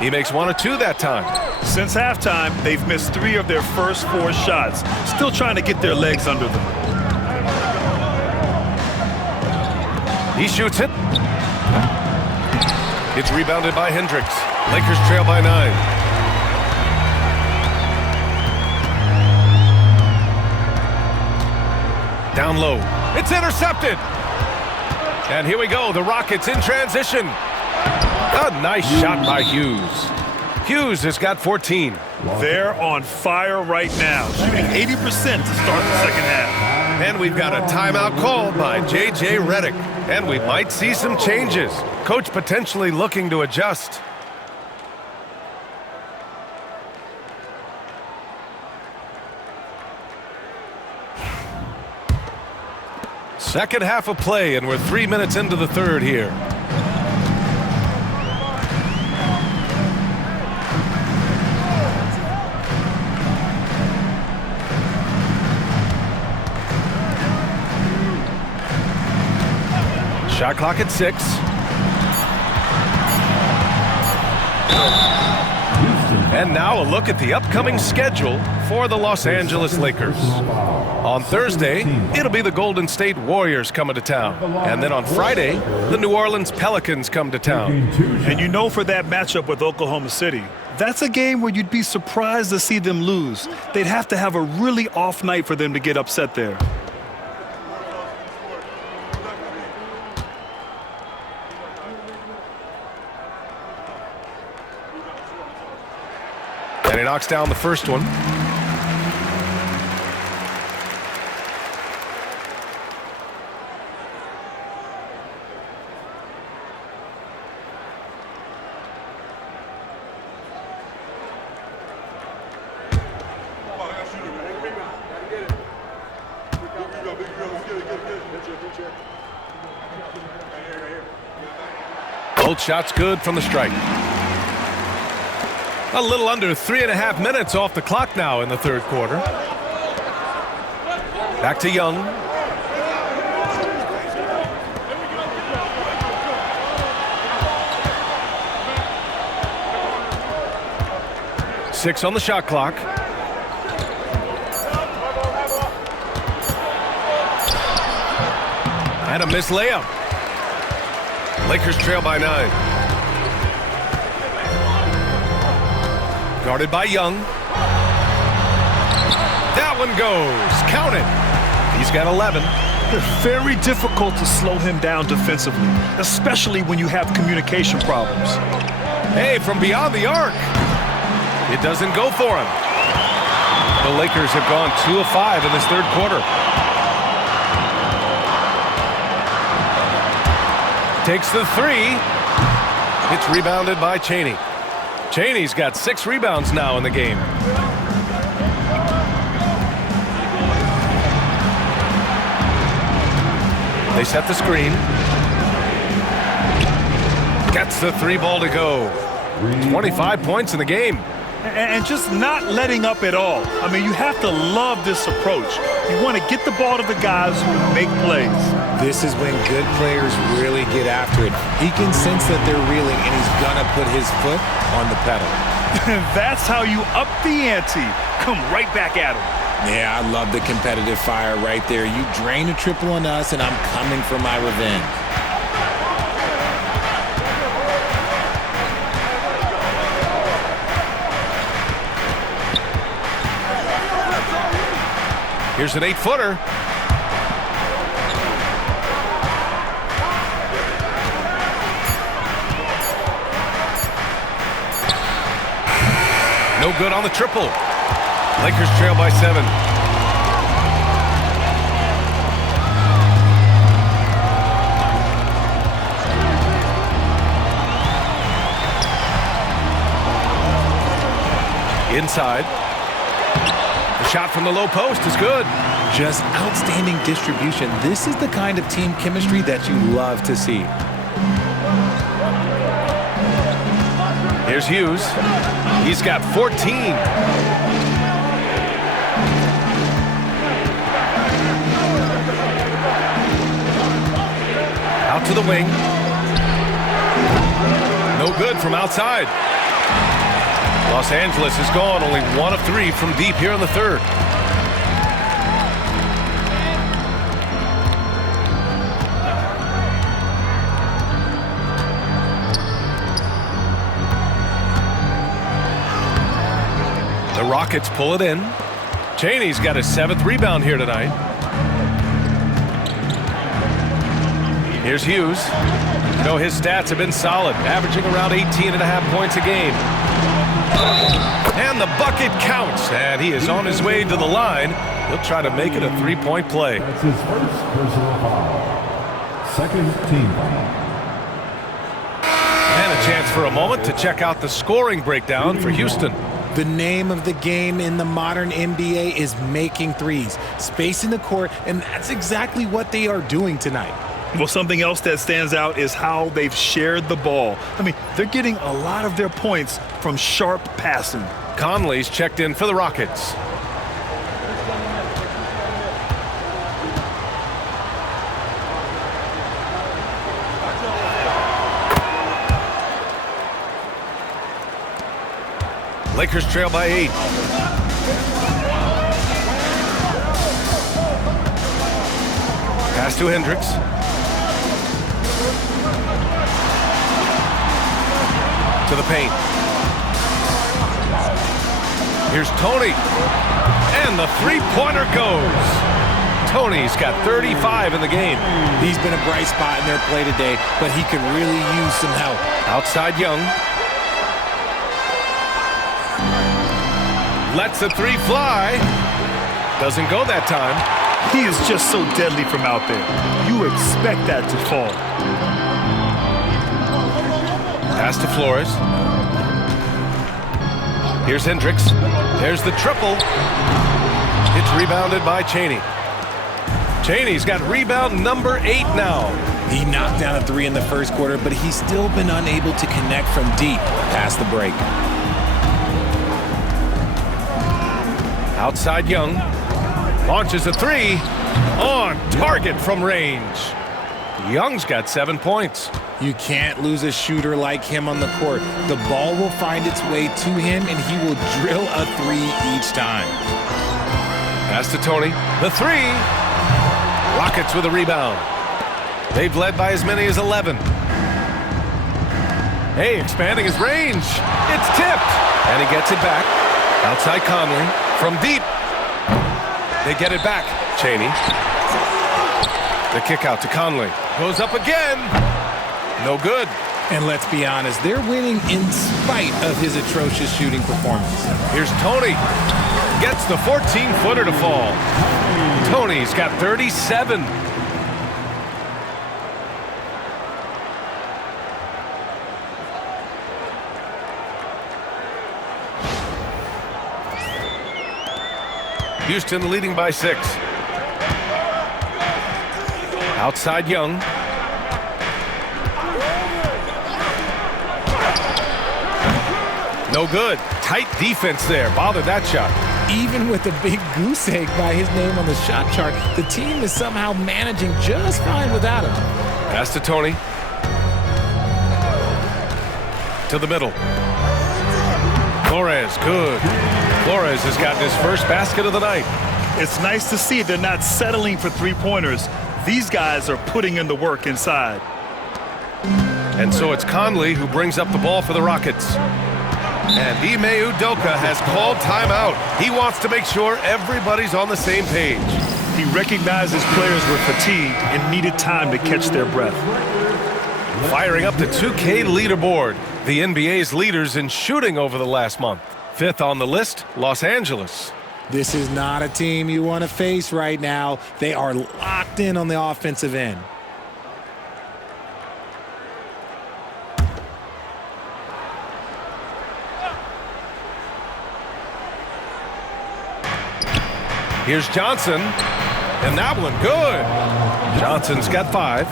He makes 1 of 2 that time. Since halftime, they've missed 3 of their first 4 shots. Still trying to get their legs under them. He shoots it. It's rebounded by Hendricks. Lakers trail by 9. Down low. It's intercepted. And here we go. The Rockets in transition. A nice shot by Hughes. Hughes has got 14. They're on fire right now, shooting 80% to start the second half. And we've got a timeout called by J.J. Redick. And we might see some changes. Coach potentially looking to adjust. Second half of play, and we're 3 minutes into the third here. Shot clock at 6. And now a look at the upcoming schedule for the Los Angeles Lakers. On Thursday, it'll be the Golden State Warriors coming to town. And then on Friday, the New Orleans Pelicans come to town. And you know, for that matchup with Oklahoma City, that's a game where you'd be surprised to see them lose. They'd have to have a really off night for them to get upset there. And he knocks down the first one. Both shots good from the strike. A little under 3.5 minutes off the clock now in the third quarter. Back to Young. Six on the shot clock. And a missed layup. Lakers trail by 9. Guarded by Young. That one goes. Count it. He's got 11. Very difficult to slow him down defensively, especially when you have communication problems. Hey, from beyond the arc. It doesn't go for him. The Lakers have gone 2 of 5 in this third quarter. Takes the three. It's rebounded by Chaney. Chaney's got 6 rebounds now in the game. They set the screen. Gets the 3 ball to go. 25 points in the game. And just not letting up at all. I mean, you have to love this approach. You want to get the ball to the guys who make plays. This is when good players really get after it. He can sense that they're reeling, and he's going to put his foot on the pedal. That's how you up the ante. Come right back at him. Yeah, I love the competitive fire right there. You drain a triple on us, and I'm coming for my revenge. Here's an 8-footer. No good on the triple. Lakers trail by 7. Inside. The shot from the low post is good. Just outstanding distribution. This is the kind of team chemistry that you love to see. Here's Hughes. He's got 14. Out to the wing. No good from outside. Los Angeles is gone only 1 of 3 from deep here in the third. The Rockets pull it in. Chaney's got his 7th rebound here tonight. Here's Hughes. You know, his stats have been solid, averaging around 18.5 points a game. And the bucket counts, and he is on his way to the line. He'll try to make it a 3-point play. That's his first personal foul. Second team foul. And a chance for a moment to check out the scoring breakdown for Houston. The name of the game in the modern NBA is making threes, spacing the court, and that's exactly what they are doing tonight. Well, something else that stands out is how they've shared the ball. I mean, they're getting a lot of their points from sharp passing. Conley's checked in for the Rockets. Lakers trail by 8. Pass to Hendricks. To the paint. Here's Tony. And the 3-pointer goes. Tony's got 35 in the game. He's been a bright spot in their play today, but he could really use some help. Outside Young. Lets the 3 fly. Doesn't go that time. He is just so deadly from out there. You expect that to fall. Pass to Flores. Here's Hendricks. There's the triple. It's rebounded by Chaney. Chaney's got rebound number 8 now. He knocked down a 3 in the first quarter, but he's still been unable to connect from deep past the break. Outside Young. Launches a 3. On target from range. Young's got 7 points. You can't lose a shooter like him on the court. The ball will find its way to him, and he will drill a 3 each time. Pass to Tony. The 3. Rockets with a rebound. They've led by as many as 11. Hey, expanding his range. It's tipped. And he gets it back. Outside Conley. From deep. They get it back. Chaney. The kick out to Conley. Goes up again. No good. And let's be honest, they're winning in spite of his atrocious shooting performance. Here's Tony. Gets the 14-footer to fall. Tony's got 37. Houston leading by 6. Outside Young. No good. Tight defense there. Bothered that shot. Even with a big goose egg by his name on the shot chart, the team is somehow managing just fine without him. Pass to Tony. To the middle. Flores, good. Flores has gotten his first basket of the night. It's nice to see they're not settling for three-pointers. These guys are putting in the work inside. And so it's Conley who brings up the ball for the Rockets. And Ime Udoka has called timeout. He wants to make sure everybody's on the same page. He recognized his players were fatigued and needed time to catch their breath. Firing up the 2K leaderboard. The NBA's leaders in shooting over the last month. 5th on the list, Los Angeles. This is not a team you want to face right now. They are locked in on the offensive end. Here's Johnson, and that one good. Johnson's got 5.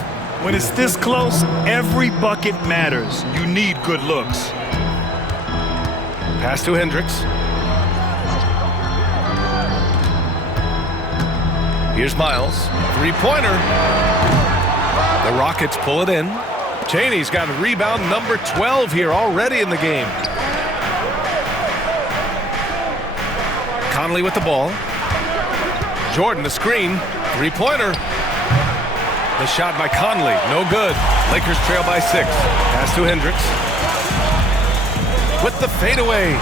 When it's this close, every bucket matters. You need good looks. Pass to Hendricks. Here's Miles. 3-pointer. The Rockets pull it in. Chaney's got rebound number 12 here already in the game. Conley with the ball. Jordan the screen. 3-pointer. The shot by Conley. No good. Lakers trail by 6. Pass to Hendricks. With the fadeaway.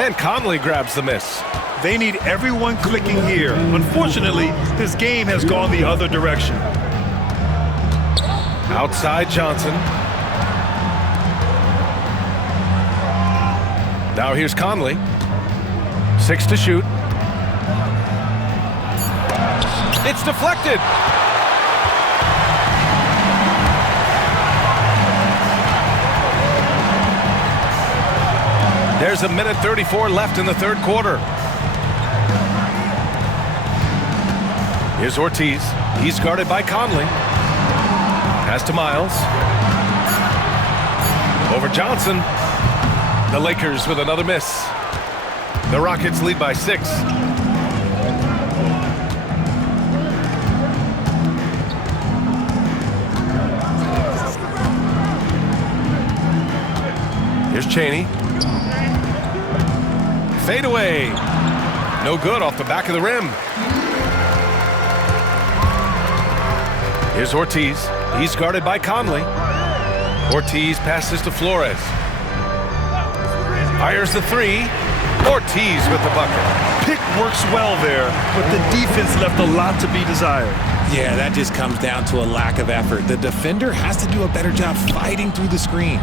And Conley grabs the miss. They need everyone clicking here. Unfortunately, this game has gone the other direction. Outside Johnson. Now here's Conley. 6 to shoot. It's deflected. There's a minute 34 left in the third quarter. Here's Ortiz. He's guarded by Conley. Pass to Miles. Over Johnson. The Lakers with another miss. The Rockets lead by 6. Here's Chaney. Fade away. No good off the back of the rim. Here's Ortiz. He's guarded by Conley. Ortiz passes to Flores. Fires the 3. Ortiz with the bucket. Pick works well there, but the defense left a lot to be desired. Yeah, that just comes down to a lack of effort. The defender has to do a better job fighting through the screen.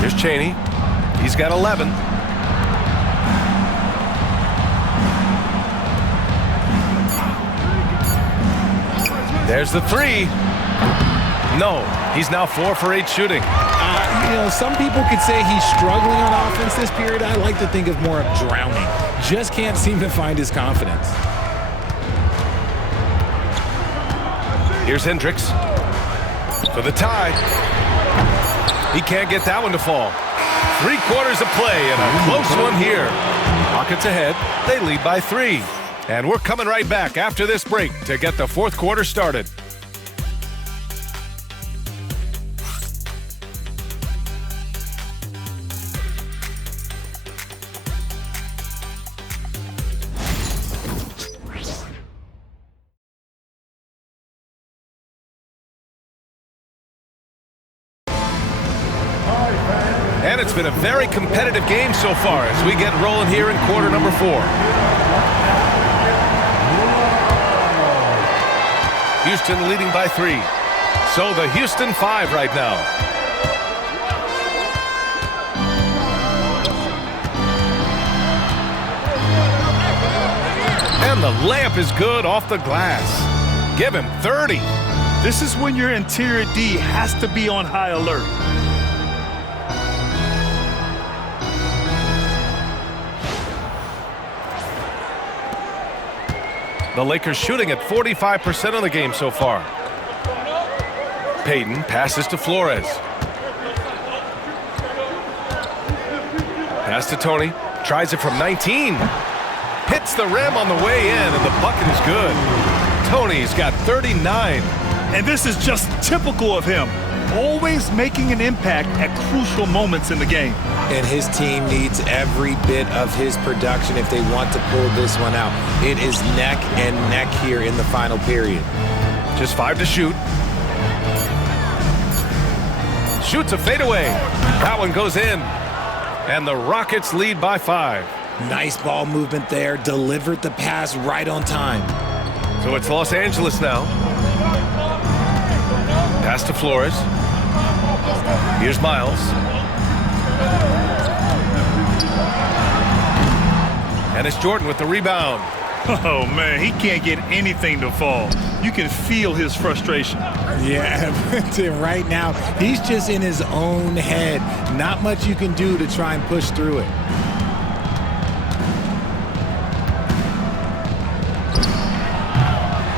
Here's Chaney. He's got 11. There's the 3. No, he's now 4 for 8 shooting. Some people could say he's struggling on offense this period. I like to think of more of drowning. Just can't seem to find his confidence. Here's Hendricks for the tie. He can't get that one to fall. 3/4 of play and a close one here. Rockets ahead. They lead by 3. And we're coming right back after this break to get the 4th quarter started. And it's been a very competitive game so far as we get rolling here in quarter number 4. Houston leading by 3. So the Houston 5 right now. And the layup is good off the glass. Give him 30. This is when your interior D has to be on high alert. The Lakers shooting at 45% of the game so far. Payton passes to Flores. Pass to Tony. Tries it from 19. Hits the rim on the way in, and the bucket is good. Tony's got 39. And this is just typical of him. Always making an impact at crucial moments in the game. And his team needs every bit of his production if they want to pull this one out. It is neck and neck here in the final period. Just 5 to shoot. Shoots a fadeaway. That one goes in. And the Rockets lead by 5. Nice ball movement there. Delivered the pass right on time. So it's Los Angeles now. Pass to Flores. Here's Miles. And it's Jordan with the rebound. Oh, man, he can't get anything to fall. You can feel his frustration. Yeah, right now, he's just in his own head. Not much you can do to try and push through it.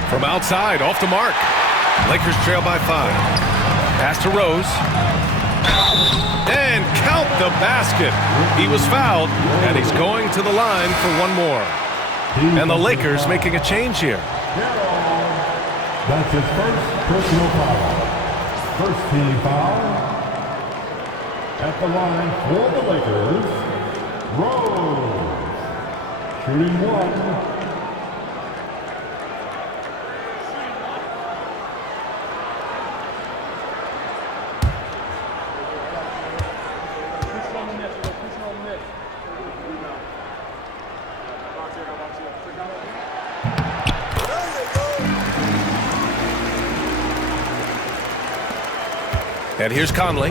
From outside, off the mark. Lakers trail by 5. Pass to Rose. And count the basket. He was fouled, and he's going to the line for one more. And the Lakers making a change here. That's his first personal foul. First team foul. At the line for the Lakers, Rose. Shooting 1. And here's Conley.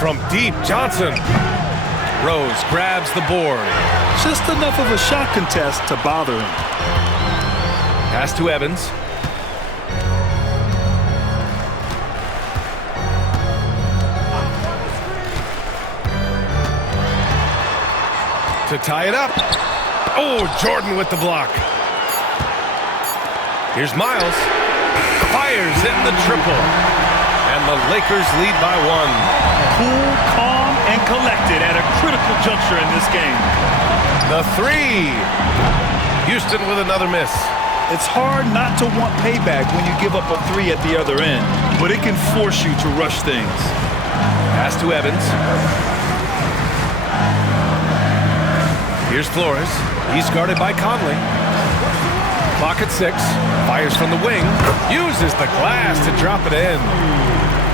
From deep, Johnson. Rose grabs the board. Just enough of a shot contest to bother him. Pass to Evans. To tie it up. Oh, Jordan with the block. Here's Miles. Fires in the triple. And the Lakers lead by 1. Cool, calm, and collected at a critical juncture in this game. The 3. Houston with another miss. It's hard not to want payback when you give up a 3 at the other end, but it can force you to rush things. Pass to Evans. Here's Flores. He's guarded by Conley. Clock at 6. Fires from the wing. Uses the glass to drop it in.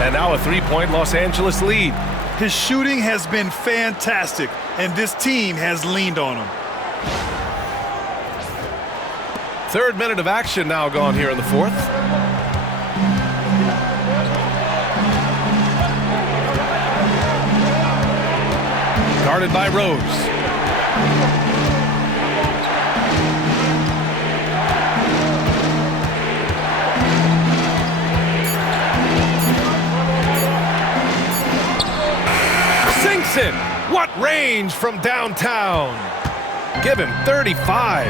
And now a 3-point Los Angeles lead. His shooting has been fantastic, and this team has leaned on him. 3rd minute of action now gone here in the 4th. Guarded by Rose. Sinks it. What range from downtown. Give him 35.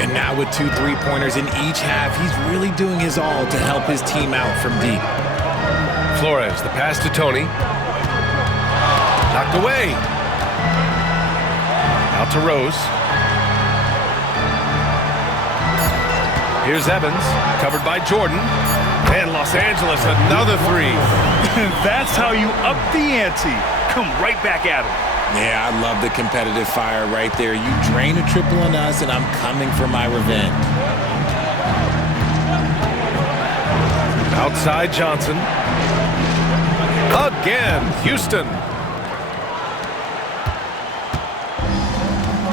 And now with 2 3-pointers in each half, he's really doing his all to help his team out from deep. Flores, the pass to Tony. Knocked away. Out to Rose. Here's Evans, covered by Jordan. And Los Angeles, another three. That's how you up the ante. Come right back at him. Yeah, I love the competitive fire right there. You drain a triple on us, and I'm coming for my revenge. Outside Johnson. Again, Houston.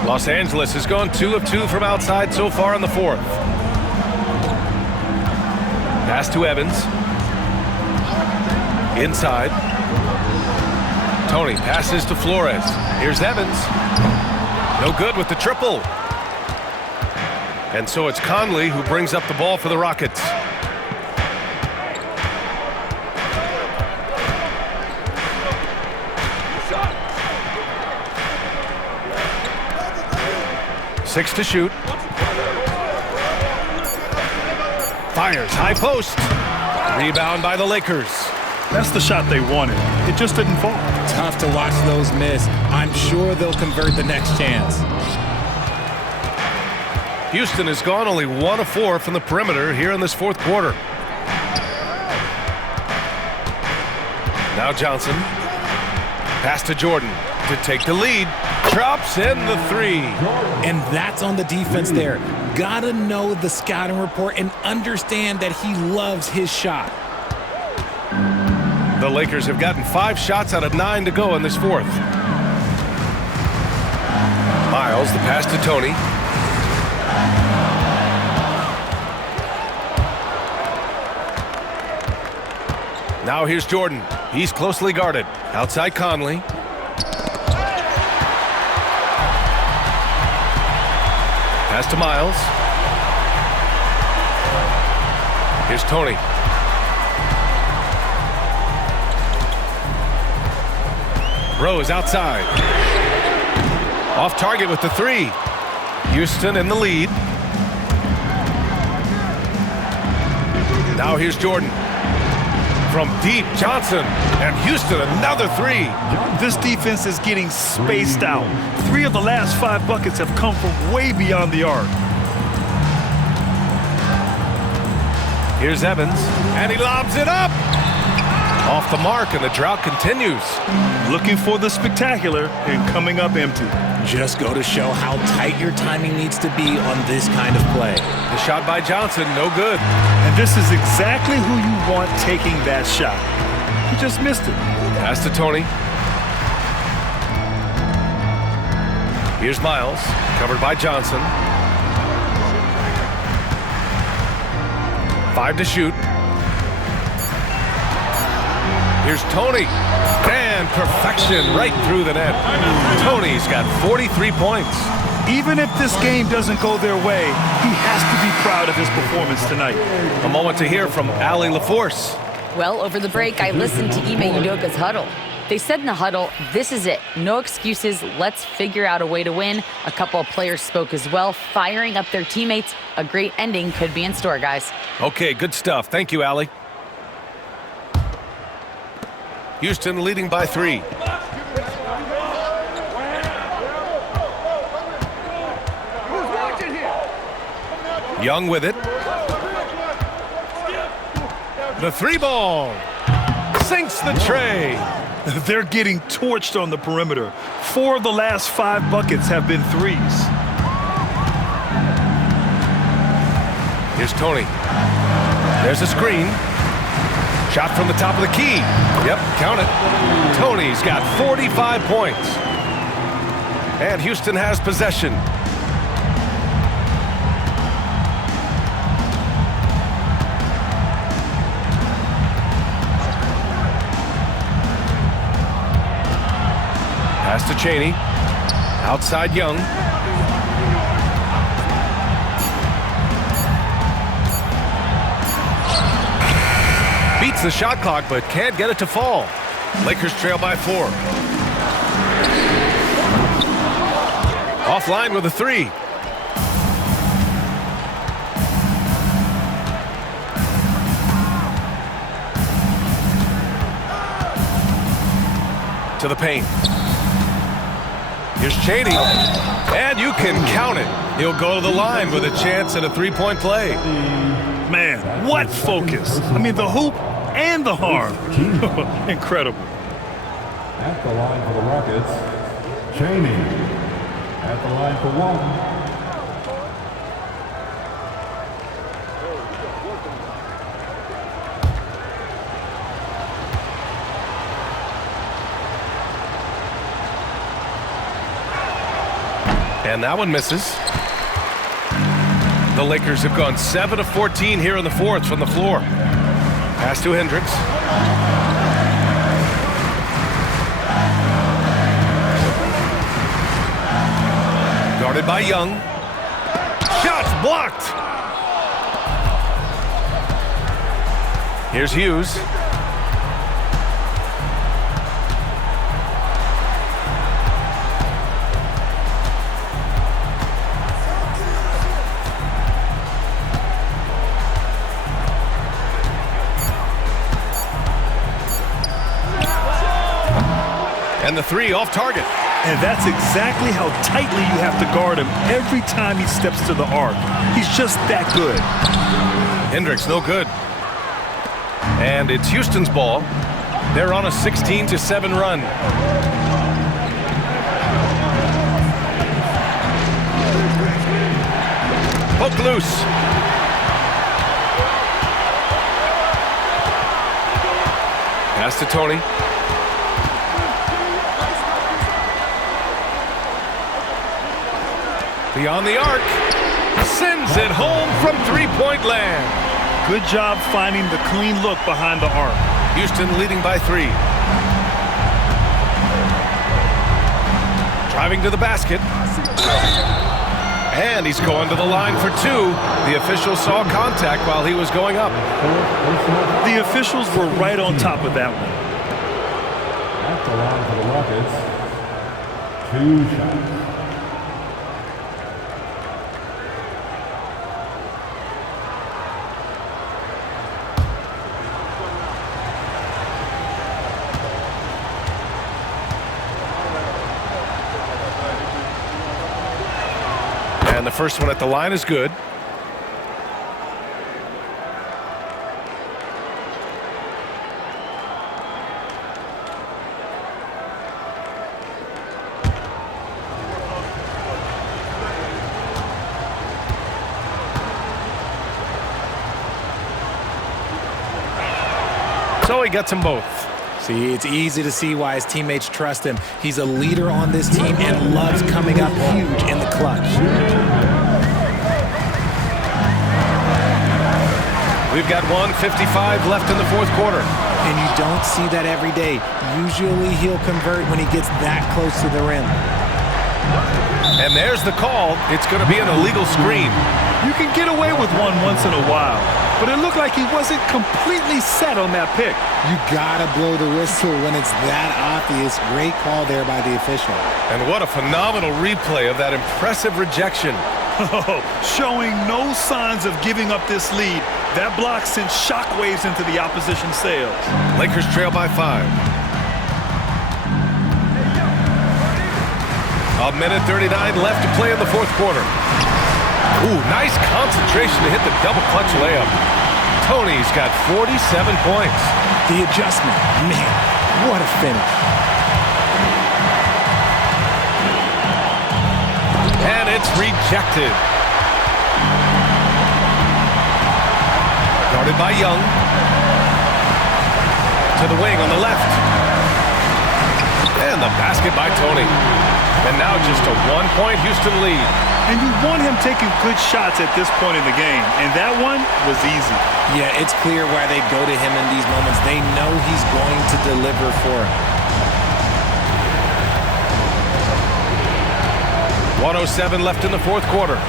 Los Angeles has gone 2 of 2 from outside so far in the fourth. Pass to Evans. Inside. Tony passes to Flores. Here's Evans. No good with the triple. And so it's Conley who brings up the ball for the Rockets. Six to shoot. Fires, high post. Rebound by the Lakers. That's the shot they wanted. It just didn't fall. Tough to watch those miss. I'm sure they'll convert the next chance. Houston has gone only 1 of 4 from the perimeter here in this fourth quarter. Now Johnson. Pass to Jordan to take the lead. Drops in the three. And that's on the defense there. Gotta know the scouting report and understand that he loves his shot. The Lakers have gotten 5 shots out of 9 to go in this fourth. Miles, the pass to Tony. Now here's Jordan. He's closely guarded. Outside Conley. Pass to Miles. Here's Tony. Rose outside. Off target with the three. Houston in the lead. Now here's Jordan. From deep, Johnson. And Houston, another three. This defense is getting spaced out. 3 of the last 5 buckets have come from way beyond the arc. Here's Evans. And he lobs it up. Off the mark, and the drought continues. Looking for the spectacular and coming up empty. Just go to show how tight your timing needs to be on this kind of play. The shot by Johnson, no good. And this is exactly who you want taking that shot. He just missed it. Pass to Tony. Here's Miles, covered by Johnson. 5 to shoot. Here's Tony. And perfection right through the net. Tony's got 43 points. Even if this game doesn't go their way, he has to be proud of his performance tonight. A moment to hear from Allie LaForce. Well, over the break, I listened to Ime Udoka's huddle. They said in the huddle, this is it. No excuses. Let's figure out a way to win. A couple of players spoke as well, firing up their teammates. A great ending could be in store, guys. Okay, good stuff. Thank you, Allie. Houston leading by 3. Young with it. The 3 ball. Sinks the tray. They're getting torched on the perimeter. 4 of the last 5 buckets have been threes. Here's Tony. There's a screen. Shot from the top of the key. Yep, count it. Tony's got 45 points. And Houston has possession. Pass to Chaney. Outside Young. Beats the shot clock, but can't get it to fall. Lakers trail by 4. Offline with a three. To the paint. Here's Cheney. And you can count it. He'll go to the line with a chance at a three-point play. Man, what focus. I mean, the hoop and the harm. Incredible. At the line for the Rockets, Cheney. At the line for one. And that one misses. The Lakers have gone 7 of 14 here in the fourth from the floor. Pass to Hendricks. Guarded by Young. Shots blocked. Here's Hughes. And the three off target. And that's exactly how tightly you have to guard him every time he steps to the arc. He's just that good. Hendricks, no good. And it's Houston's ball. They're on a 16-7 run. Poke loose. Pass to Tony. Beyond the arc, sends it home from three-point land. Good job finding the clean look behind the arc. Houston leading by 3. Driving to the basket. And he's going to the line for 2. The official saw contact while he was going up. The officials were right on top of that one. At the line for the Rockets, 2 shots. And the first one at the line is good. So he gets them both. See, it's easy to see why his teammates trust him. He's a leader on this team and loves coming up huge in the clutch. We've got 1:55 left in the fourth quarter. And you don't see that every day. Usually he'll convert when he gets that close to the rim. And there's the call. It's going to be an illegal screen. You can get away with one once in a while, but it looked like he wasn't completely set on that pick. You gotta blow the whistle when it's that obvious. Great call there by the official. And what a phenomenal replay of that impressive rejection. Showing no signs of giving up this lead. That block sent shockwaves into the opposition sails. Lakers trail by 5. 1:39 left to play in the fourth quarter. Ooh, nice concentration to hit the double clutch layup. Tony's got 47 points. The adjustment, man, what a finish. And it's rejected. Guarded by Young. To the wing on the left. And the basket by Tony. And now just a 1-point Houston lead. And you want him taking good shots at this point in the game. And that one was easy. Yeah, it's clear why they go to him in these moments. They know he's going to deliver for him. 1:07 left in the fourth quarter.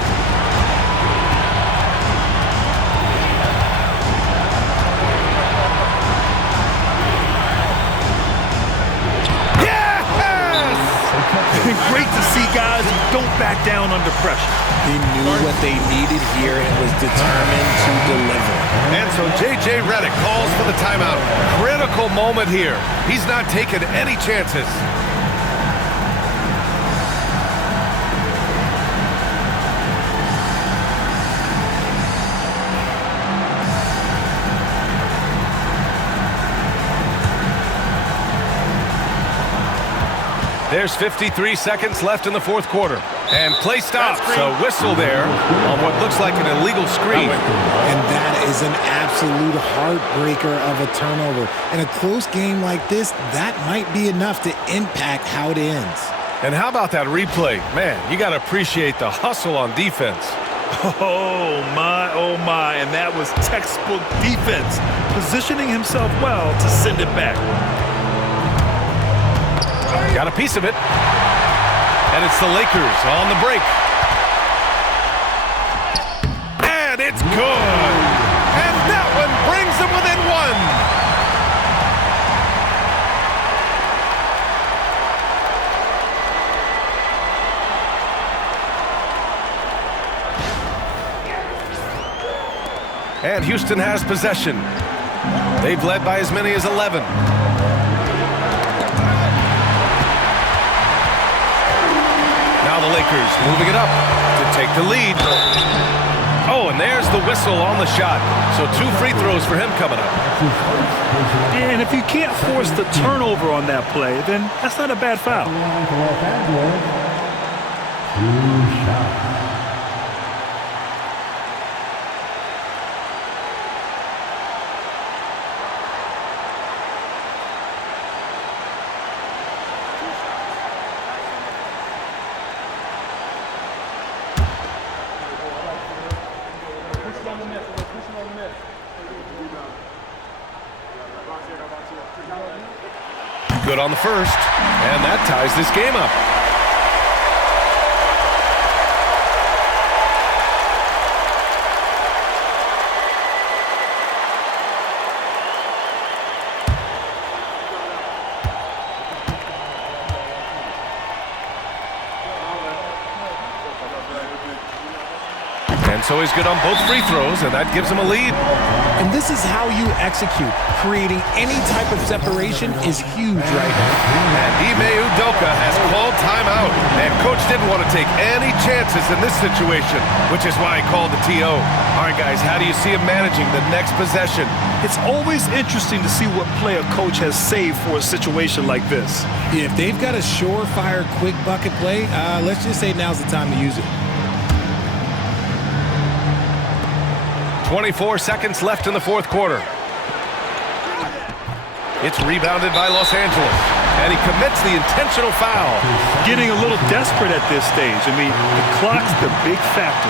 Great to see guys who don't back down under pressure. He knew what they needed here and was determined to deliver. And so J.J. Redick calls for the timeout. Critical moment here. He's not taking any chances. There's 53 seconds left in the fourth quarter. And play stops. A whistle there on what looks like an illegal screen. And that is an absolute heartbreaker of a turnover. In a close game like this, that might be enough to impact how it ends. And how about that replay? Man, you got to appreciate the hustle on defense. Oh my, and that was textbook defense, positioning himself well to send it back. Got a piece of it. And it's the Lakers on the break. And it's good. And that one brings them within one. And Houston has possession. They've led by as many as 11. Now the Lakers moving it up to take the lead. Oh, and there's the whistle on the shot. So 2 free throws for him coming up. And if you can't force the turnover on that play, then that's not a bad foul. Good on the first, and that ties this game up. And so he's good on both free throws, and that gives him a lead. And this is how you execute. Creating any type of separation is huge right now. And Ime Udoka has called timeout. And coach didn't want to take any chances in this situation, which is why he called the TO. All right, guys, how do you see him managing the next possession? It's always interesting to see what play a coach has saved for a situation like this. If they've got a surefire quick bucket play, let's just say now's the time to use it. 24 seconds left in the fourth quarter. It's rebounded by Los Angeles. And he commits the intentional foul. Getting a little desperate at this stage. I mean, the clock's the big factor.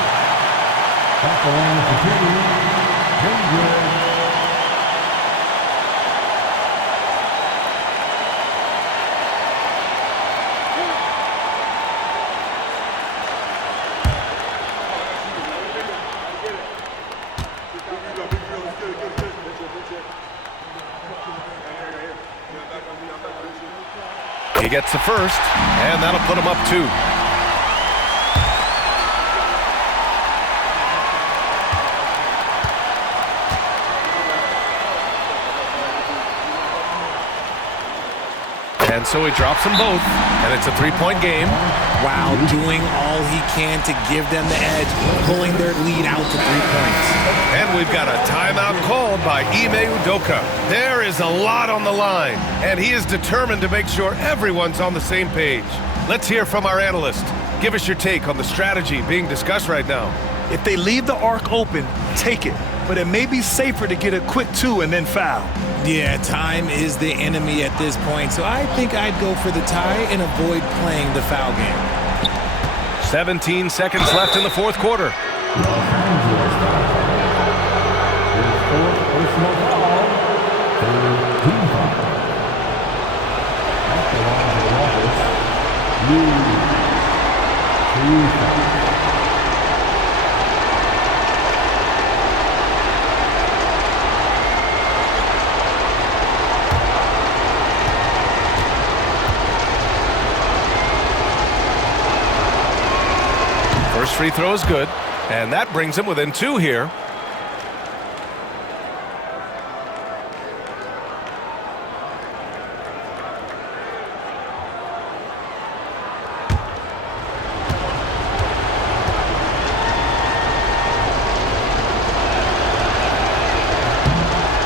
He gets the first, and that'll put him up 2. And so he drops them both, and it's a 3-point game. Wow, doing all he can to give them the edge, pulling their lead out to 3 points. And we've got a timeout called by Ime Udoka. There is a lot on the line, and he is determined to make sure everyone's on the same page. Let's hear from our analyst. Give us your take on the strategy being discussed right now. If they leave the arc open, take it. But it may be safer to get a quick 2 and then foul. Yeah, time is the enemy at this point, so I think I'd go for the tie and avoid playing the foul game. 17 seconds left in the fourth quarter. free throw is good, and that brings him within 2 here.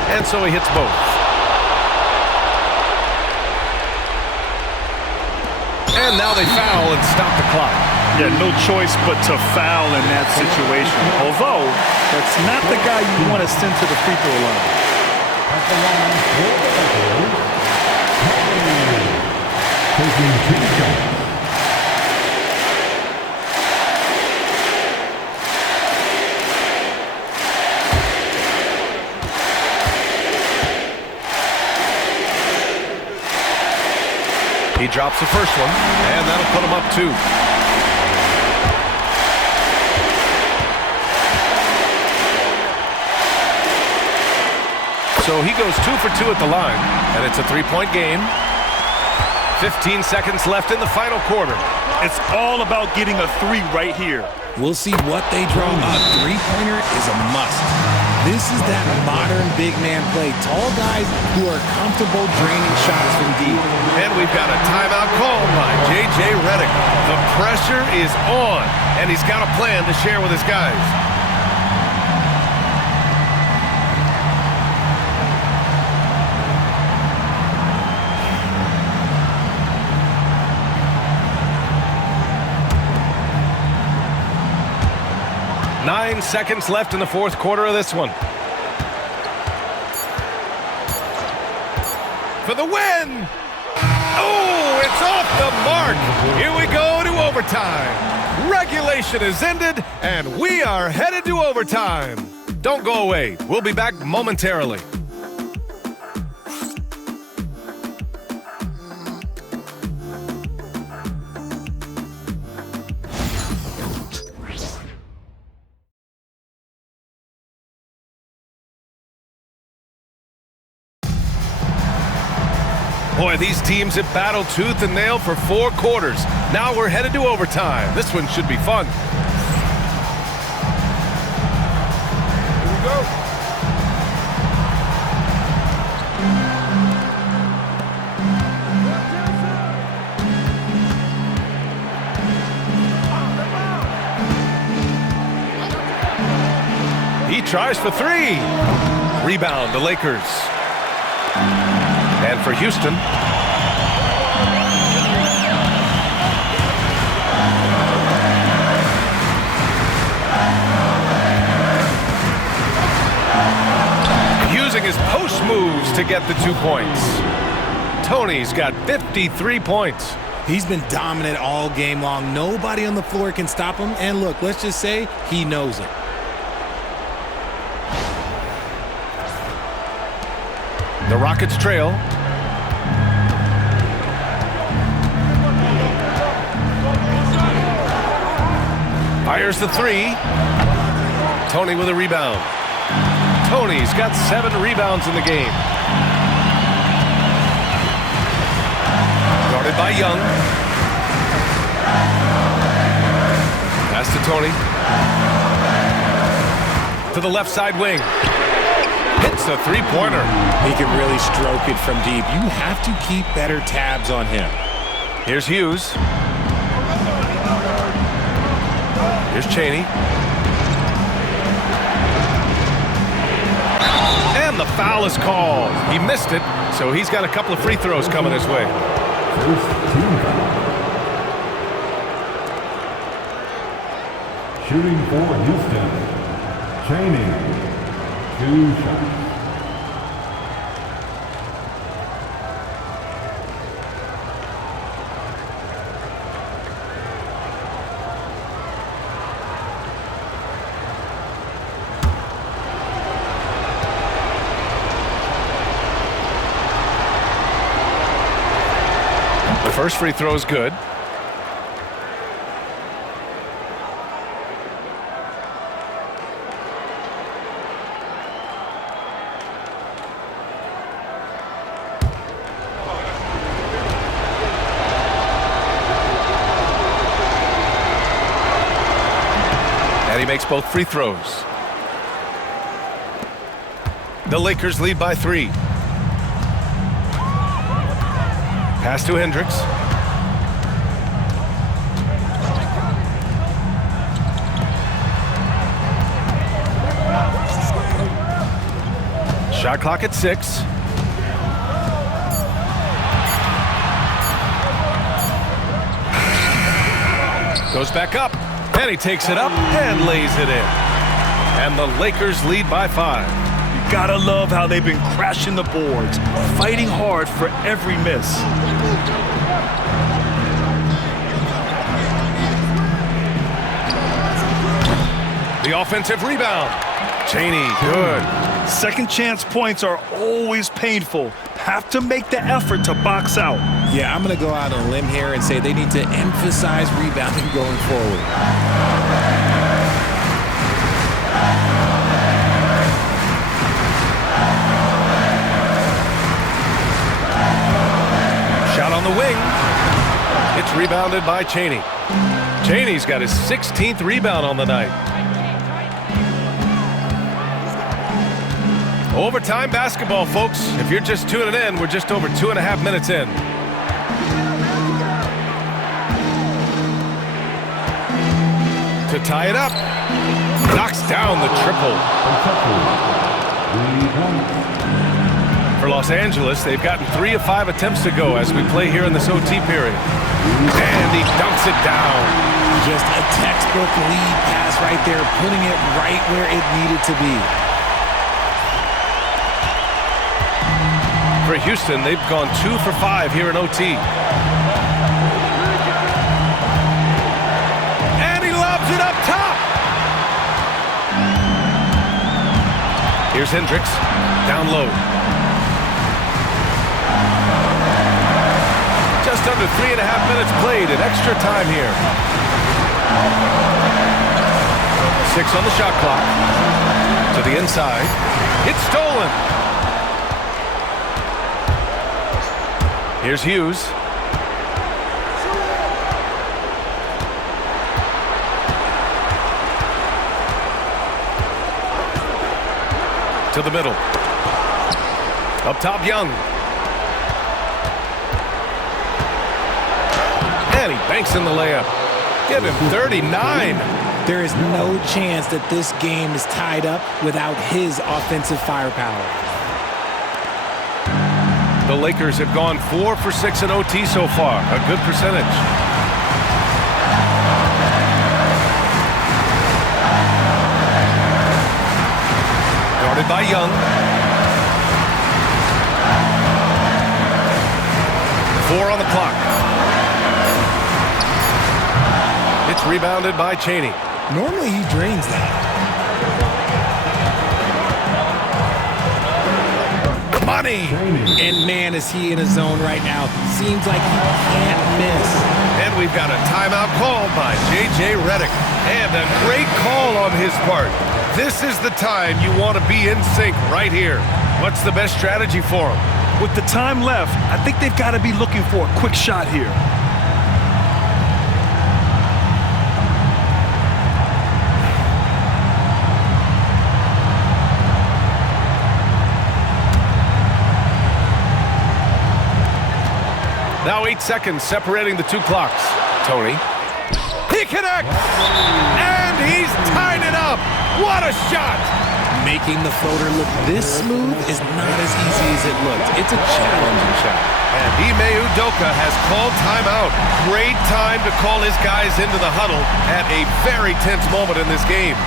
And so he hits both. And now they foul and stop the clock. Yeah, no choice but to foul in that situation. Although, that's not the guy you want to send to the free throw line. At the line for the Lakers, taking 2 shots. He drops the first one, and that'll put him up 2. So he goes 2 for 2 at the line, and it's a 3-point game. 15 seconds left in the final quarter. It's all about getting a 3 right here. We'll see what they draw up. Three-pointer is a must. This is that modern big man play. Tall guys who are comfortable draining shots from deep. And we've got a timeout called by J.J. Redick. The pressure is on, and he's got a plan to share with his guys. Nine seconds left in the fourth quarter of this one. For the win! Oh, it's off the mark! Here we go to overtime. Regulation is ended, and we are headed to overtime. Don't go away. We'll be back momentarily. Boy, these teams have battled tooth and nail for 4 quarters. Now we're headed to overtime. This one should be fun. Here we go. He tries for 3. Rebound, the Lakers. And for Houston, using his post moves to get the 2 points. Tony's got 53 points. He's been dominant all game long. Nobody on the floor can stop him. And look, let's just say he knows it. The Rockets trail. Fires the 3. Tony with a rebound. Tony's got 7 rebounds in the game. Guarded by Young. Pass to Tony. To the left side wing. Hits a 3-pointer. He can really stroke it from deep. You have to keep better tabs on him. Here's Hughes. Here's Chaney. And the foul is called. He missed it, so he's got a couple of free throws coming his way. First team foul. Shooting for Houston, Chaney. 2 shots. The first free throw is good. he makes both free throws. The Lakers lead by 3. Pass to Hendricks. Shot clock at 6. Goes back up, and he takes it up and lays it in. And the Lakers lead by 5. You gotta love how they've been crashing the boards, fighting hard for every miss. The offensive rebound. Cheney, good. Second chance points are always painful. Have to make the effort to box out. Yeah, I'm going to go out on a limb here and say they need to emphasize rebounding going forward. Shot on the wing. It's rebounded by Cheney. Cheney's got his 16th rebound on the night. Overtime basketball, folks. If you're just tuning in, we're just over 2.5 minutes in. To tie it up. Knocks down the triple. For Los Angeles, they've gotten 3 of 5 attempts to go as we play here in this OT period. And he dunks it down. Just a textbook lead pass right there, putting it right where it needed to be. For Houston, they've gone 2 for 5 here in OT. And he lobs it up top. Here's Hendricks, down low. Just under 3.5 minutes played at extra time here. 6 on the shot clock. To the inside. It's stolen. Here's Hughes. To the middle. Up top, Young. And he banks in the layup. Give him 39. There is no chance that this game is tied up without his offensive firepower. The Lakers have gone 4 for 6 in OT so far. A good percentage. Guarded by Young. 4 on the clock. It's rebounded by Cheney. Normally he drains that. Money! And man, is he in a zone right now. Seems like he can't miss. And we've got a timeout called by J.J. Redick. And a great call on his part. This is the time you want to be in sync right here. What's the best strategy for him? With the time left, I think they've got to be looking for a quick shot here. Now 8 seconds separating the 2 clocks. Tony. He connects! And he's tied it up! What a shot! Making the floater look this smooth is not as easy as it looks. It's a challenging shot. And Ime Udoka has called timeout. Great time to call his guys into the huddle at a very tense moment in this game.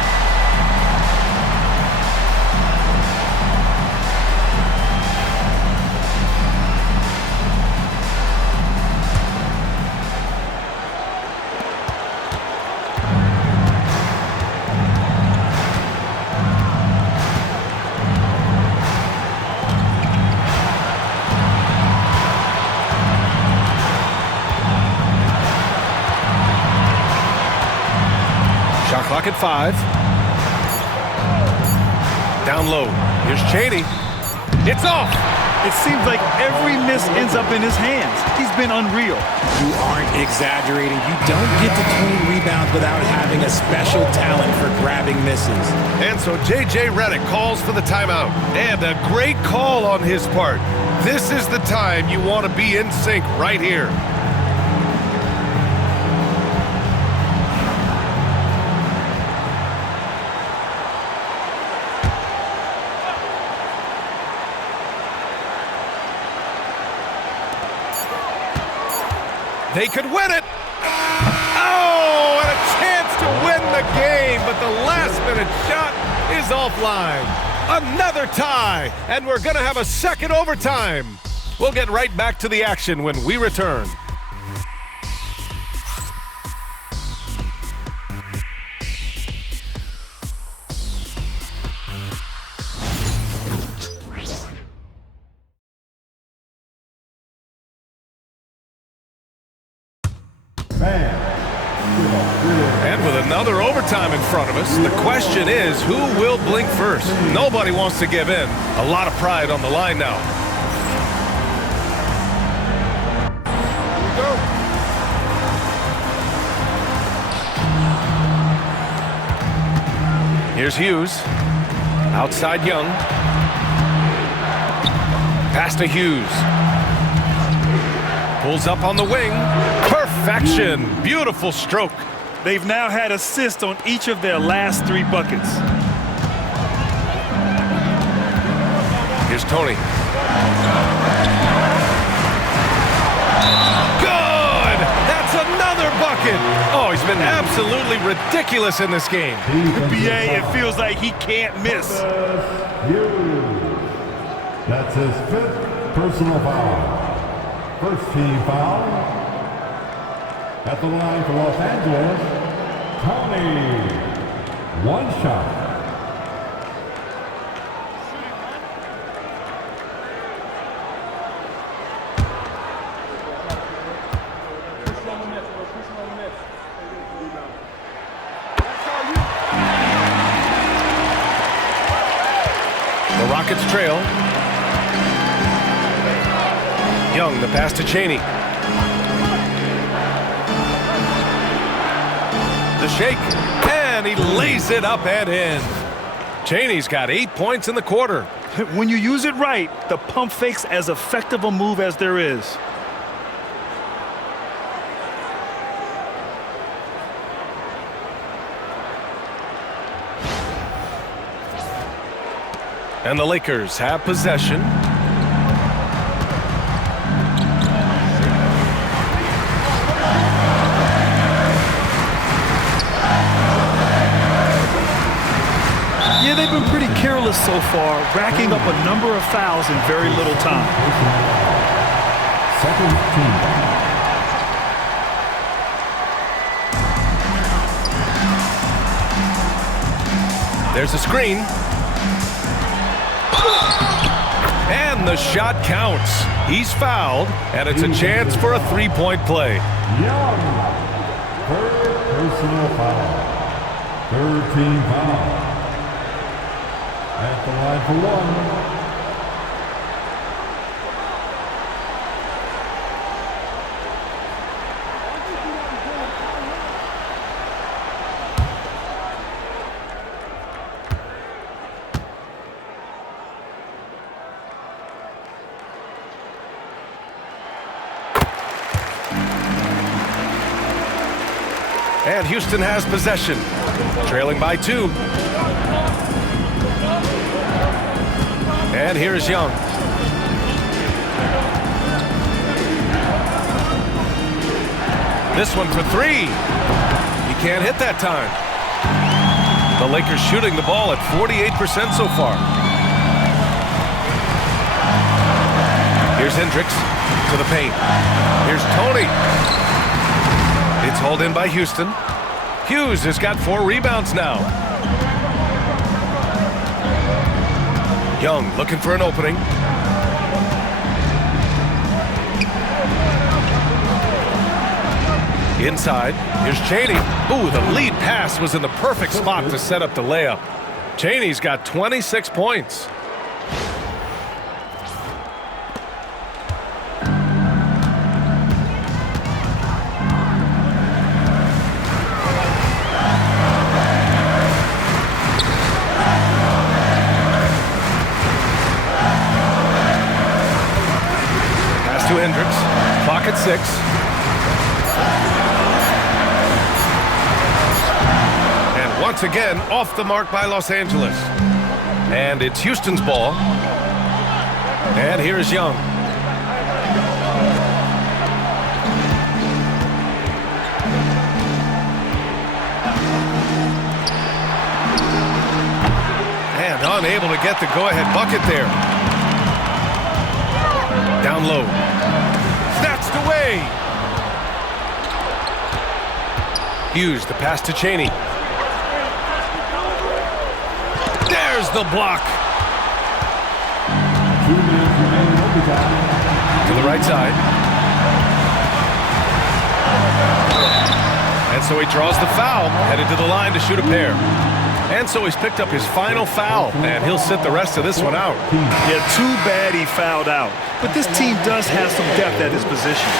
Clock at 5. Down low. Here's Cheney. It's off. It seems like every miss ends up in his hands. He's been unreal. You aren't exaggerating. You don't get to 20 rebounds without having a special talent for grabbing misses. And so J.J. Redick calls for the timeout. And a great call on his part. This is the time you want to be in sync right here. They could win it. Oh, and a chance to win the game, but the last-minute shot is offline. Another tie, and we're going to have a second overtime. We'll get right back to the action when we return. And with another overtime in front of us, the question is, who will blink first? Nobody wants to give in. A lot of pride on the line now. Here's Hughes. Outside Young. Pass to Hughes. Pulls up on the wing. Perfection. Beautiful stroke. They've now had assists on each of their last 3 buckets. Here's Tony. Good! That's another bucket! Oh, he's been absolutely ridiculous in this game. BA, it feels like he can't miss. That's his 5th personal foul. First team foul. At the line for Los Angeles, Tony. 1 shot. The Rockets trail. Young, the pass to Cheney. The shake, and he lays it up and in. Cheney's got 8 points in the quarter. When you use it right, the pump fake's as effective a move as there is. And the Lakers have possession. Yeah, they've been pretty careless so far, racking up a number of fouls in very little time. Second team. There's a screen. And the shot counts. He's fouled, and it's a chance for a 3-point play. Young. 3rd personal foul. 3rd team foul. At the line for 1. And Houston has possession, trailing by 2. And here's Young. This one for 3. He can't hit that time. The Lakers shooting the ball at 48% so far. Here's Hendricks to the paint. Here's Tony. It's hauled in by Houston. Hughes has got 4 rebounds now. Young looking for an opening. Inside, here's Cheney. Ooh, the lead pass was in the perfect spot to set up the layup. Cheney's got 26 points. Mavericks. Clock at 6. And once again, off the mark by Los Angeles. And it's Houston's ball. And here's Young. And unable to get the go-ahead bucket there. Down low. Snatched away. Hughes, the pass to Chaney. There's the block. To the right side. And so he draws the foul, headed to the line to shoot a pair. And so he's picked up his final foul, and he'll sit the rest of this one out. Yeah, too bad he fouled out. But this team does have some depth at his position.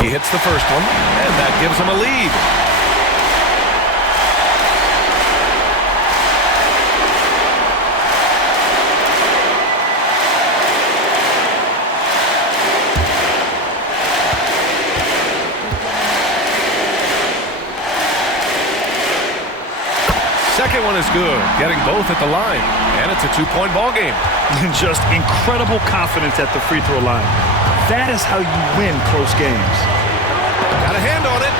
He hits the first one, and that gives him a lead. Second one is good, getting both at the line, and it's a two-point ball game. Just incredible confidence at the free throw line. That is how you win close games. Got a hand on it.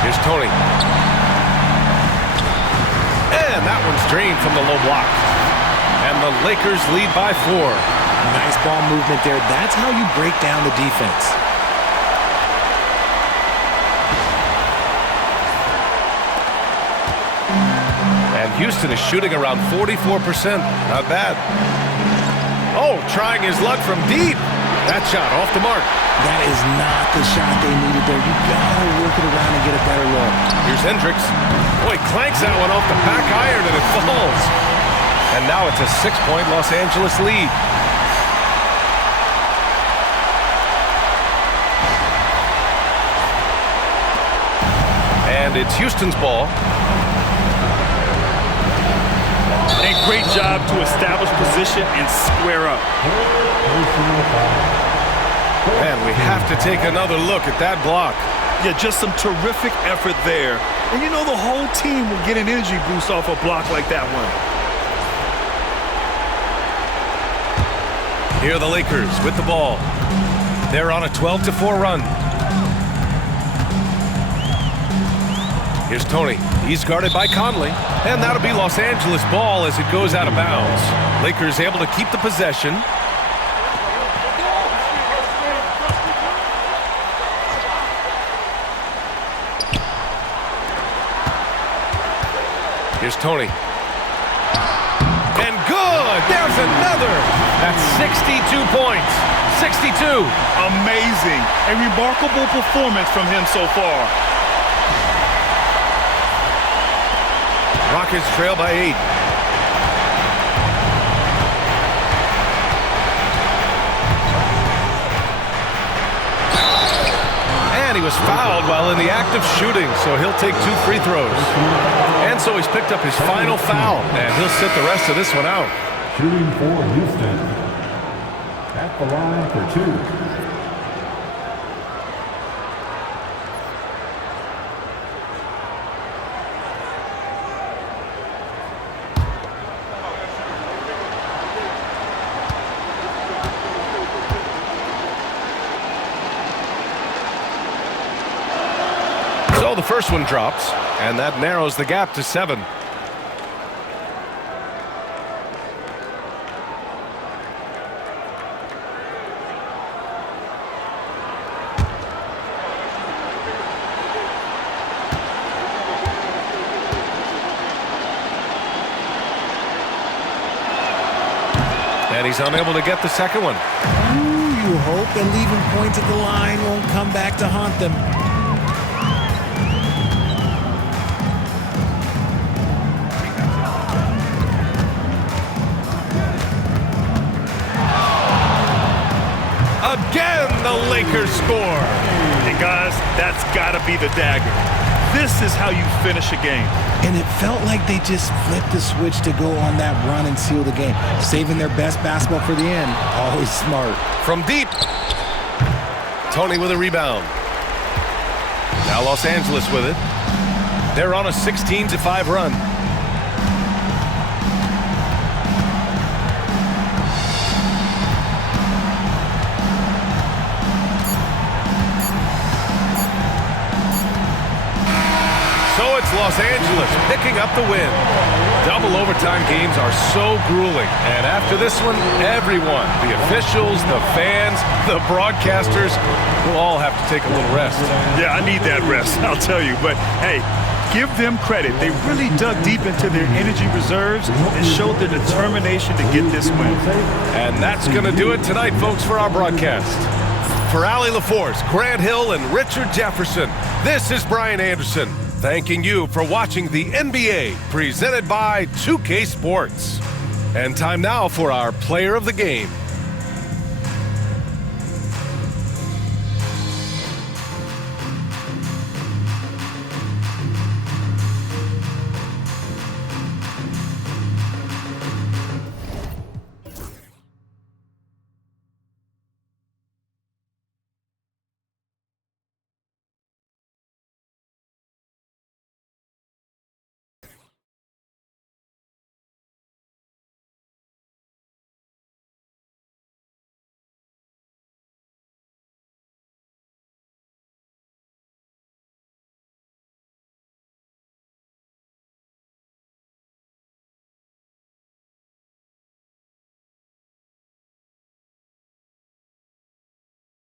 Here's Tony. And that one's drained from the low block. And the Lakers lead by 4. Nice ball movement there. That's how you break down the defense. And Houston is shooting around 44%. Not bad. Oh, trying his luck from deep. That shot off the mark. That is not the shot they needed there. You gotta work it around and get a better look. Here's Hendricks. Boy, clanks that one off the back iron and it falls. And now it's a 6-point Los Angeles lead. And it's Houston's ball. A great job to establish position and square up. And we have to take another look at that block. Yeah, just some terrific effort there. And you know the whole team will get an energy boost off a block like that one. Here are the Lakers with the ball. They're on a 12-4 run. Here's Tony. He's guarded by Conley. And that'll be Los Angeles ball as it goes out of bounds. Lakers able to keep the possession. Here's Tony. And good! There's another! That's 62 points. 62. Amazing. A remarkable performance from him so far. Rockets trail by 8. And he was fouled while in the act of shooting, so he'll take 2 free throws. And so he's picked up his final foul, and he'll sit the rest of this one out. Shooting for Houston. At the line for 2. So the first one drops, and that narrows the gap to 7. And he's unable to get the second one. Ooh, you hope that leaving points at the line won't come back to haunt them. Lakers score. And guys, that's got to be the dagger. This is how you finish a game. And it felt like they just flipped the switch to go on that run and seal the game. Saving their best basketball for the end. Always smart. From deep. Tony with a rebound. Now Los Angeles with it. They're on a 16-5 run. So it's Los Angeles picking up the win. Double overtime games are so grueling. And after this one, everyone, the officials, the fans, the broadcasters, will all have to take a little rest. Yeah, I need that rest, I'll tell you. But, hey, give them credit. They really dug deep into their energy reserves and showed the determination to get this win. And that's going to do it tonight, folks, for our broadcast. For Allie LaForce, Grant Hill, and Richard Jefferson, this is Brian Anderson, thanking you for watching the NBA presented by 2K Sports. And time now for our player of the game.